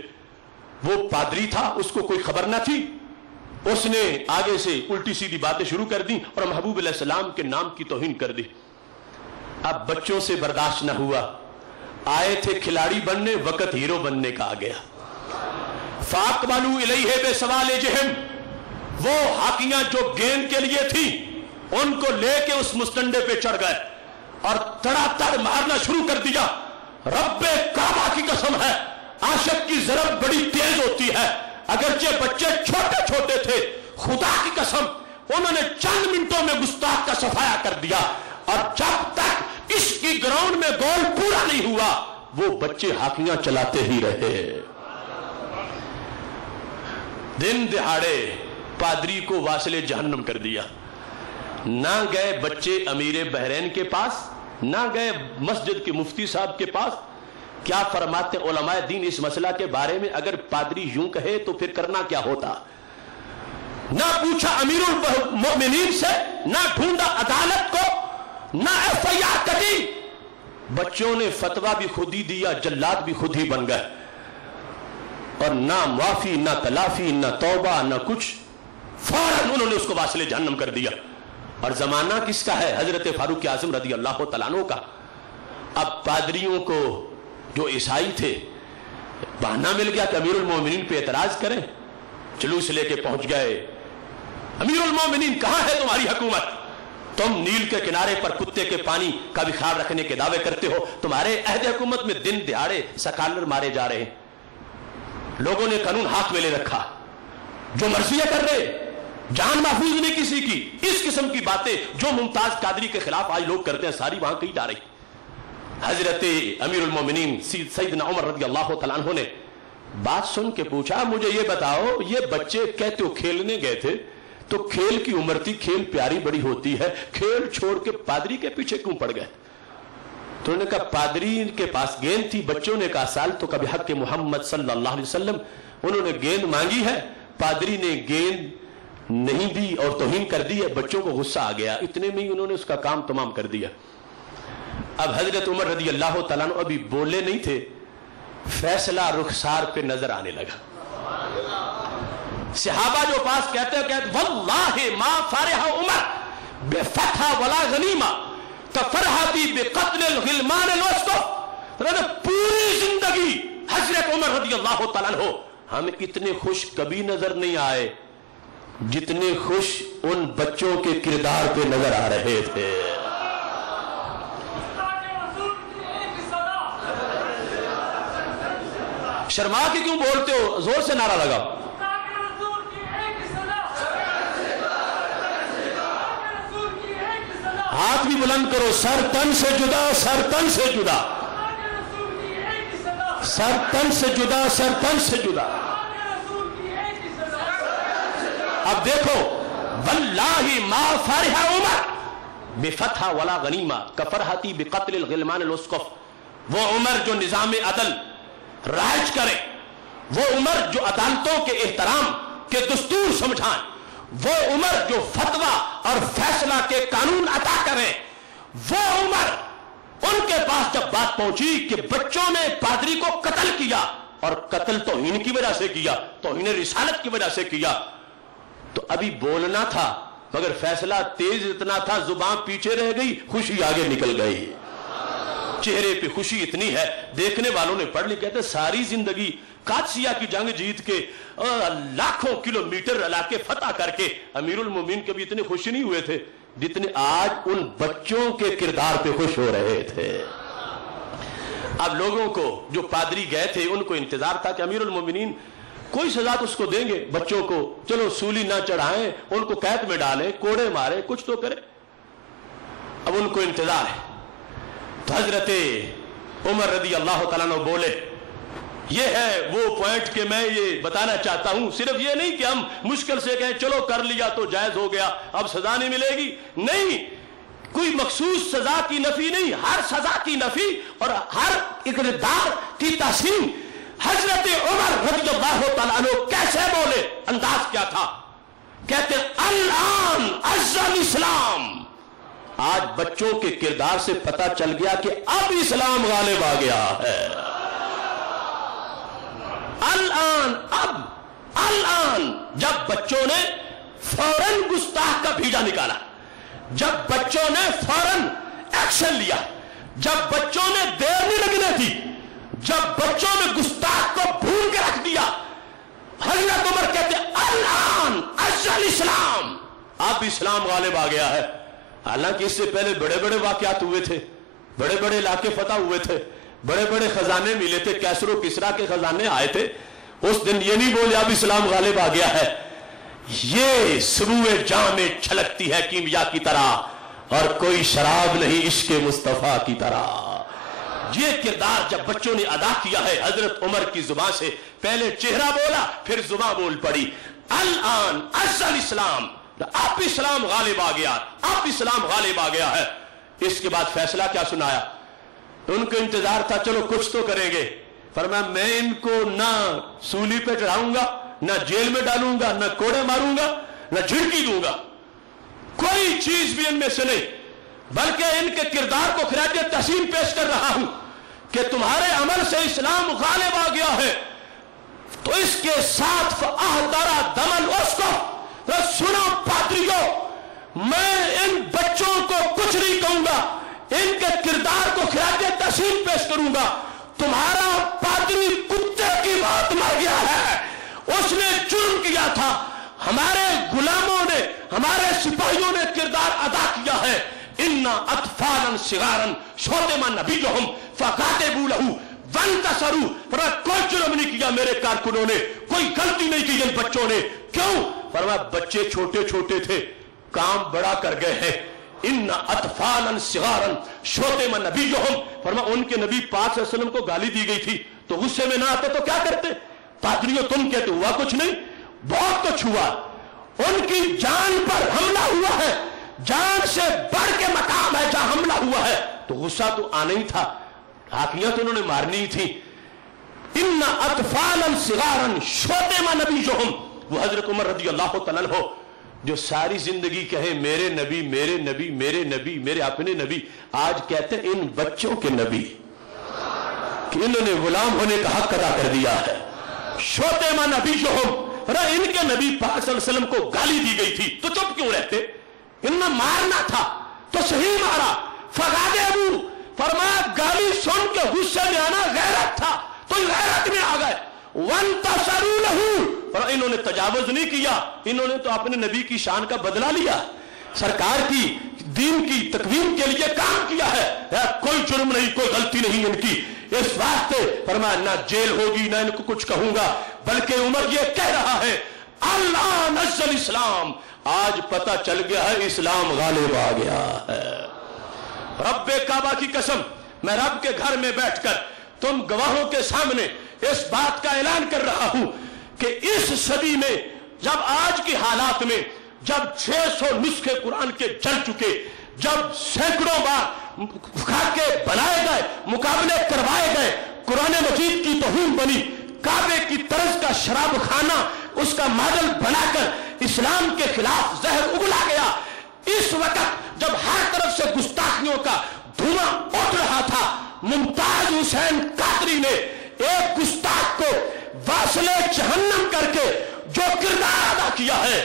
وہ پادری تھا، اس کو کوئی خبر نہ تھی، اس نے آگے سے الٹی سیدھی باتیں شروع کر دی اور محبوب علیہ السلام کے نام کی توہین کر دی۔ اب بچوں سے برداشت نہ ہوا، آئے تھے کھلاڑی بننے، وقت ہیرو بننے کا آ گیا۔ فاقبلوا الیہ بسوالجہم، وہ ہاکیاں جو گیند کے لیے تھی ان کو لے کے اس مستنڈے پہ چڑھ گئے اور تڑا تڑ مارنا شروع کر دیا۔ رب کعبہ کی قسم ہے عاشق کی ضرب بڑی تیز ہوتی ہے، اگرچہ بچے چھوٹے چھوٹے تھے، خدا کی قسم انہوں نے چند منٹوں میں گستاخ کا صفایا کر دیا، اور جب تک اس کی گراؤنڈ میں گول پورا نہیں ہوا وہ بچے ہاکیاں چلاتے ہی رہے۔ دن دہاڑے پادری کو واصل جہنم کر دیا۔ نہ گئے بچے امیر بحرین کے پاس، نہ گئے مسجد کے مفتی صاحب کے پاس۔ کیا فرماتے علماء دین اس مسئلہ کے بارے میں؟ اگر پادری یوں کہے تو پھر کرنا کیا ہوتا؟ نہ پوچھا امیر المومنین سے، نہ ڈھونڈا عدالت کو، نہ ایف آئی آر کٹی۔ بچوں نے فتویٰ بھی خود ہی دیا، جلاد بھی خود ہی بن گئے، اور نہ معافی، نہ تلافی، نہ توبہ، نہ کچھ۔ فوراً انہوں نے اس کو واصل جہنم کر دیا۔ اور زمانہ کس کا ہے؟ حضرت فاروق اعظم رضی اللہ تعالیٰ عنہ کا۔ اب پادریوں کو جو عیسائی تھے بہانہ مل گیا کہ امیر المومنین پہ اعتراض کریں، جلوس لے کے پہنچ گئے۔ امیر المومنین کہاں ہے تمہاری حکومت؟ تم نیل کے کنارے پر کتے کے پانی کا بھی خیال رکھنے کے دعوے کرتے ہو، تمہارے عہد حکومت میں دن دہاڑے سکالر مارے جا رہے ہیں، لوگوں نے قانون ہاتھ میں لے رکھا، جو مرضی کر رہے، جان محفوظ نہیں کسی کی۔ اس قسم کی باتیں جو ممتاز قادری کے خلاف آج لوگ کرتے ہیں ساری وہاں کہی جا رہی۔ حضرت امیر المومنین سیدنا عمر رضی اللہ تعالیٰ عنہ نے بات سن کے پوچھا، مجھے یہ بتاؤ، یہ بچے کہتے ہو کھیلنے گئے تھے تو کھیل کی عمر تھی، کھیل پیاری بڑی ہوتی ہے، کھیل چھوڑ کے پادری کے پیچھے کیوں پڑ گئے؟ تو انہوں نے کہا پادری کے پاس گیند تھی، بچوں نے کہا سال تو کبھی حق محمد صلی اللہ علیہ وسلم، انہوں نے گیند مانگی ہے، پادری نے گیند نہیں دی اور توہین کر دی ہے، بچوں کو غصہ آ گیا، اتنے میں ہی انہوں نے اس کا کام تمام کر دیا۔ اب حضرت عمر رضی اللہ تعالیٰ عنہ ابھی بولے نہیں تھے، فیصلہ رخسار پہ نظر آنے لگا۔ صحابہ جو پاس کہتے واللہ ما فرح عمر بفتح ولا غنیمہ کفرحتی بقتل الغلمان الوسط۔ پوری زندگی حضرت عمر رضی اللہ تعالیٰ عنہ ہمیں اتنے خوش کبھی نظر نہیں آئے جتنے خوش ان بچوں کے کردار پہ نظر آ رہے تھے۔ شرما کے کیوں بولتے ہو؟ زور سے نعرہ لگاؤ۔ ہاتھ بھی بلند کرو، سر تن سے جدا، سر تن سے جدا، سر تن سے جدا، سر تن سے جدا۔ اب دیکھو، واللہ ما فرح عمر بفتح ولا غنیمہ کفرحتی بقتل الغلمان الاسقف۔ وہ عمر جو نظام عدل رائج کرے، وہ عمر جو عدالتوں کے احترام کے دستور سمجھائیں، وہ عمر جو فتویٰ اور فیصلہ کے قانون عطا کرے، وہ عمر ان کے پاس جب بات پہنچی کہ بچوں نے پادری کو قتل کیا، اور قتل توہین کی وجہ سے کیا، توہین رسالت کی وجہ سے کیا، تو ابھی بولنا تھا مگر فیصلہ تیز اتنا تھا زبان پیچھے رہ گئی، خوشی آگے نکل گئی، چہرے پہ خوشی اتنی ہے دیکھنے والوں نے پڑھ لی، کہتے ساری زندگی قادسیہ کی جنگ جیت کے لاکھوں کلومیٹر علاقے فتح کر کے امیر المومنین کبھی اتنے خوش نہیں ہوئے تھے جتنے آج ان بچوں کے کردار پہ خوش ہو رہے تھے۔ اب لوگوں کو جو پادری گئے تھے ان کو انتظار تھا کہ امیر المومنین کوئی سزا تو اس کو دیں گے، بچوں کو چلو سولی نہ چڑھائیں، ان کو قید میں ڈالیں، کوڑے مارے، کچھ تو کرے۔ اب ان کو انتظار ہے تو حضرت عمر رضی اللہ تعالیٰ عنہ بولے، یہ ہے وہ پوائنٹ کہ میں یہ بتانا چاہتا ہوں، صرف یہ نہیں کہ ہم مشکل سے کہیں چلو کر لیا تو جائز ہو گیا اب سزا نہیں ملے گی، نہیں، کوئی مخصوص سزا کی نفی نہیں، ہر سزا کی نفی اور ہر اقتدار کی تحسین۔ حضرت عمر رضی اللہ تعالیٰ عنہ کیسے بولے، انداز کیا تھا؟ کہتے الان عز الاسلام، آج بچوں کے کردار سے پتہ چل گیا کہ اب اسلام غالب آ گیا ہے۔ الان، الان جب بچوں نے فوراً گستاخ کا بھیجا نکالا، جب بچوں نے فوراً ایکشن لیا، جب بچوں نے دیر نہیں لگنے دی، جب بچوں نے گستاخ کو بھون کے رکھ دیا، حضرت عمر کہتے الان عز الاسلام، اب اسلام غالب آ گیا ہے۔ حالانکہ اس سے پہلے بڑے بڑے واقعات ہوئے تھے، بڑے بڑے علاقے فتح ہوئے تھے، بڑے بڑے خزانے ملے تھے، کیسر و کسرا کے خزانے آئے تھے۔ اس دن یہ نہیں بولے اب اسلام غالب آ گیا ہے۔ یہ سبوئے جام میں چھلکتی ہے کیمیا کی طرح، اور کوئی شراب نہیں عشق مصطفیٰ کی طرح۔ یہ کردار جب بچوں نے ادا کیا ہے حضرت عمر کی زبان سے، پہلے چہرہ بولا پھر زبان بول پڑی، الان عز الاسلام، اب اسلام غالب آ گیا، اب اسلام غالب آ گیا ہے۔ اس کے بعد فیصلہ کیا سنایا؟ ان کو انتظار تھا چلو کچھ تو کریں گے، فرمایا میں ان کو نہ سولی پہ چڑھاؤں گا، نہ جیل میں ڈالوں گا، نہ کوڑے ماروں گا، نہ جھڑکی دوں گا، کوئی چیز بھی ان میں سے نہیں، بلکہ ان کے کردار کو خراج تحسین پیش کر رہا ہوں کہ تمہارے عمل سے اسلام غالب آ گیا ہے۔ تو اس کے ساتھ فاحترا دم الاسقف، سنو پادریوں، میں ان بچوں کو کچھ نہیں کہوں گا، ان کے کردار کو خراج تحسین پیش کروں گا۔ تمہارا پادری کتے کی موت مر گیا ہے، اس نے جرم کیا تھا، ہمارے غلاموں نے، ہمارے سپاہیوں نے کردار ادا کیا ہے۔ اِنَّ أَطْفَالًا صِغَارًا شُتِمَ نَبِيُّهُمْ فَكَاتَبُوا لَهُ وَانْتَصَرُوا، فرمایا کوئی جرم نہیں کیا میرے کارکنوں نے، کوئی غلطی نہیں کی ان بچوں نے، کیوں؟ فرمایا بچے چھوٹے چھوٹے تھے، کام بڑا کر گئے ہیں۔ اِنَّ أَطْفَالًا صِغَارًا شُتِمَ نَبِيُّهُمْ، فرمایا ان کے نبی پاک صلی اللہ علیہ وسلم کو گالی دی گئی تھی تو غصے میں نہ آتے تو کیا کرتے؟ پادریوں تم کہتے ہوا کچھ نہیں، بہت کچھ ہوا، ان کی جان پر حملہ ہوا ہے، جان سے بڑھ کے مقام ہے جہاں حملہ ہوا ہے، تو غصہ تو آنا ہی تھا، ہاتھیاں تو انہوں نے مارنی ہی تھی۔ اِنَّ أَطْفَالًا صِغَارًا شُتِمَ نَبِيُّهُمْ، وہ حضرت عمر رضی اللہ تعالیٰ عنہ جو ساری زندگی کہیں میرے نبی میرے نبی میرے نبی میرے اپنے نبی، آج کہتے ہیں ان بچوں کے نبی کہ انہوں نے غلام ہونے کا حق ادا کر دیا ہے۔ شُتِمَ نَبِيُّهُمْ، ان کے نبی پاک صلی اللہ علیہ وسلم کو گالی دی گئی تھی تو چپ کیوں رہتے؟ انہیں مارنا تھا تو صحیح مارا۔ فَغَضِبُوا، فرمایا گالی سن کے غصے میں آنا غیرت تھا تو غیرت میں آ گئے۔ وَانْتَصَرُوا لَهُ، اور انہوں نے تجاوز نہیں کیا، انہوں نے تو اپنے نبی کی شان کا بدلہ لیا، سرکار کی دین کی تکوین کے لیے کام کیا ہے، کوئی جرم نہیں، کوئی غلطی نہیں ان کی۔ اس واسطے فرمایا نہ جیل ہوگی نہ ان کو کچھ کہوں گا، بلکہ عمر یہ کہہ رہا ہے الان عز الاسلام، آج پتہ چل گیا ہے اسلام غالب آ گیا ہے۔ رب کعبہ کی قسم، میں رب کے گھر میں بیٹھ کر تم گواہوں کے سامنے اس بات کا اعلان کر رہا ہوں کہ اس صدی میں جب آج کی حالات میں جب 600 نسخے قرآن کے جل چکے، جب سینکڑوں بار خاکے بنائے گئے، مقابلے کروائے گئے، قرآن مجید کی توہین بنی، کعبے کی طرز کا شراب خانہ اس کا ماڈل بنا کر اسلام کے خلاف زہر اگلا گیا، اس وقت جب ہر طرف سے گستاخیوں کا دھواں اٹھ رہا تھا، ممتاز حسین قادری نے ایک گستاخ کو واصل جہنم کر کے جو کردار ادا کیا ہے،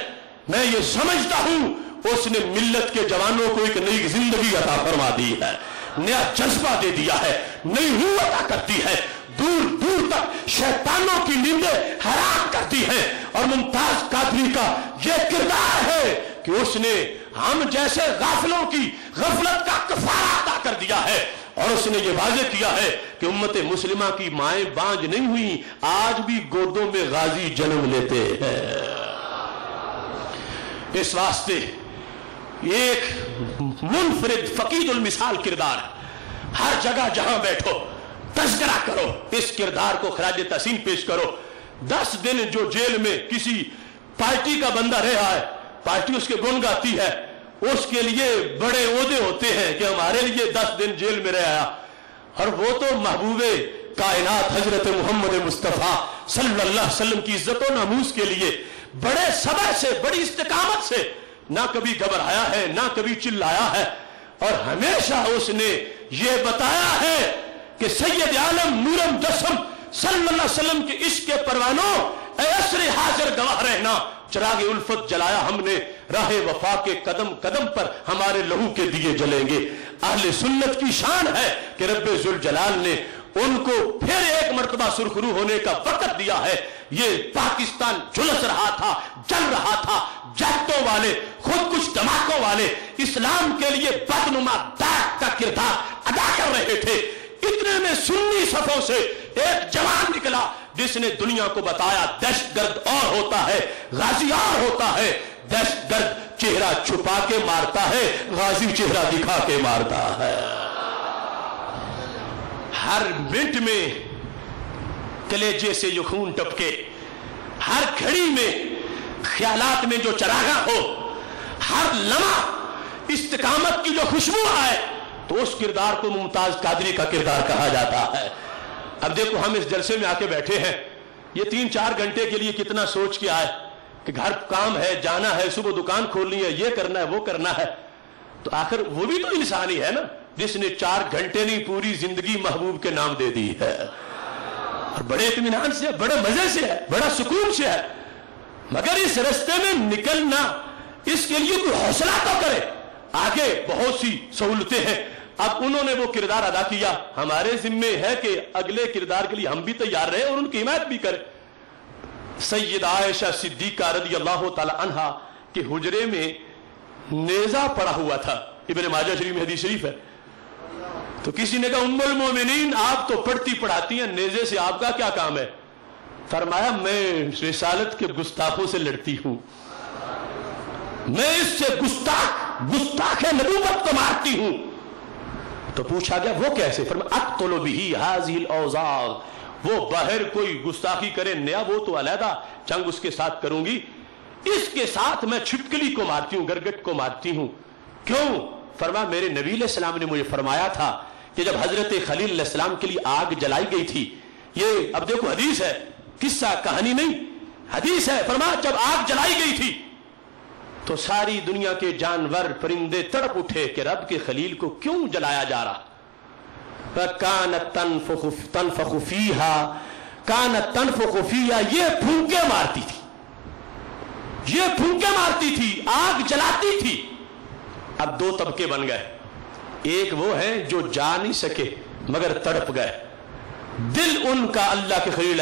میں یہ سمجھتا ہوں اس نے ملت کے جوانوں کو ایک نئی زندگی عطا فرما دی ہے، نیا جذبہ دے دیا ہے، نئی روح عطا کرتی ہے، دور دور تک شیطانوں کی نیندیں حرام کرتی ہے۔ اور ممتاز قادری کا یہ کردار ہے کہ اس نے ہم جیسے غافلوں کی غفلت کا کفارہ ادا کر دیا ہے، اور اس نے یہ واضح کیا ہے کہ امت مسلمہ کی مائیں بانج نہیں ہوئی، آج بھی گودوں میں غازی جنم لیتے ہیں۔ اس واسطے ایک منفرد فقید المثال کردار ہے، ہر جگہ جہاں بیٹھو تذکرہ کرو، اس کردار کو خراج تحسین پیش کرو۔ 10 دن جو جیل میں کسی پارٹی کا بندہ رہا ہے، پارٹی اس کے گن گاتی ہے، اس کے لیے بڑے عہدے ہوتے ہیں کہ ہمارے لیے 10 دن جیل میں رہ آیا، اور وہ تو محبوب کائنات حضرت محمد مصطفیٰ صلی اللہ علیہ وسلم کی عزت و ناموس کے لیے بڑے صبر سے، بڑی استقامت سے نہ کبھی گھبرایا ہے، نہ کبھی چلایا ہے، اور ہمیشہ اس نے یہ بتایا ہے کہ سید عالم نور مجسم صلی اللہ علیہ وسلم کے عشق کے پروانوں، اے عصر حاضر گواہ رہنا، چراغ الفت جلایا ہم نے، راہ وفا کے قدم قدم پر ہمارے لہو کے دیے جلیں گے۔ اہل سنت کی شان ہے کہ رب ذوالجلال نے ان کو پھر ایک مرتبہ سرخرو ہونے کا وقت دیا ہے۔ یہ پاکستان جھلس رہا تھا، جل رہا تھا، جہتوں والے، خود کچھ دھماکوں والے اسلام کے لیے بدنما داغ کا کردار ادا کر رہے تھے۔ اتنے میں سنی صفوں سے ایک جوان نکلا جس نے دنیا کو بتایا دہشت گرد اور ہوتا ہے، غازی اور ہوتا ہے۔ دہشت گرد چہرہ چھپا کے مارتا ہے، غازی چہرہ دکھا کے مارتا ہے۔ ہر منٹ میں کلیجے سے یہ خون ٹپکے، ہر گھڑی میں خیالات میں جو چراغاں ہو، ہر لمحہ استقامت کی جو خوشبو آئے، تو اس کردار کو ممتاز قادری کا کردار کہا جاتا ہے۔ اب دیکھو ہم اس جلسے میں آ کے بیٹھے ہیں، یہ 3-4 گھنٹے کے لیے کتنا سوچ کے آئے کہ گھر کام ہے، جانا ہے، صبح دکان کھولنی ہے، یہ کرنا ہے، وہ کرنا ہے، تو آخر وہ بھی تو انسان ہی ہے نا جس نے 4 گھنٹے نہیں پوری زندگی محبوب کے نام دے دی ہے، اور بڑے اطمینان سے، بڑے مزے سے ہے، بڑا سکون سے ہے، مگر اس رستے میں نکلنا، اس کے لیے کوئی حوصلہ تو کرے۔ آگے بہت سی سہولتیں ہیں، اب انہوں نے وہ کردار ادا کیا، ہمارے ذمے ہے کہ اگلے کردار کے لیے ہم بھی تیار رہے اور ان کی حمایت بھی کریں۔ سید عائشہ صدیقہ رضی اللہ تعالی عنہا کے حجرے میں نیزہ پڑا ہوا تھا، ابن ماجہ شریف میں حدیث شریف ہے، تو کسی نے کہا ام المومنین آپ تو پڑھتی پڑھاتی ہیں، نیزے سے آپ کا کیا کام ہے؟ فرمایا میں رسالت کے گستاخوں سے لڑتی ہوں، میں اس سے گستاخ نبوت کو مارتی ہوں۔ تو پوچھا گیا وہ کیسے؟ فرمایا اقتل بہ ہذہ الاوزاغ، وہ باہر کوئی گستاخی کرے نیا، وہ تو علیحدہ جنگ اس کے ساتھ کروں گی، اس کے ساتھ میں چھپکلی کو مارتی ہوں، گرگٹ کو مارتی ہوں۔ کیوں؟ فرمایا میرے نبی علیہ السلام نے مجھے فرمایا تھا کہ جب حضرت خلیل علیہ السلام کے لیے آگ جلائی گئی تھی، یہ اب دیکھو حدیث ہے، قصہ کہانی نہیں، حدیث ہے، فرمایا جب آگ جلائی گئی تھی تو ساری دنیا کے جانور پرندے تڑپ اٹھے کہ رب کے خلیل کو کیوں جلایا جا رہا؟ فَكَانَتْ تَنْفَخُ فِيهَا كَانَتْ تَنْفَخُ فِيهَا، یہ پھونکے مارتی تھی، یہ پھونکے مارتی تھی، آگ جلاتی تھی۔ اب 2 طبقے بن گئے، ایک وہ ہیں جو جا نہیں سکے مگر تڑپ گئے، دل ان کا اللہ کے خلیل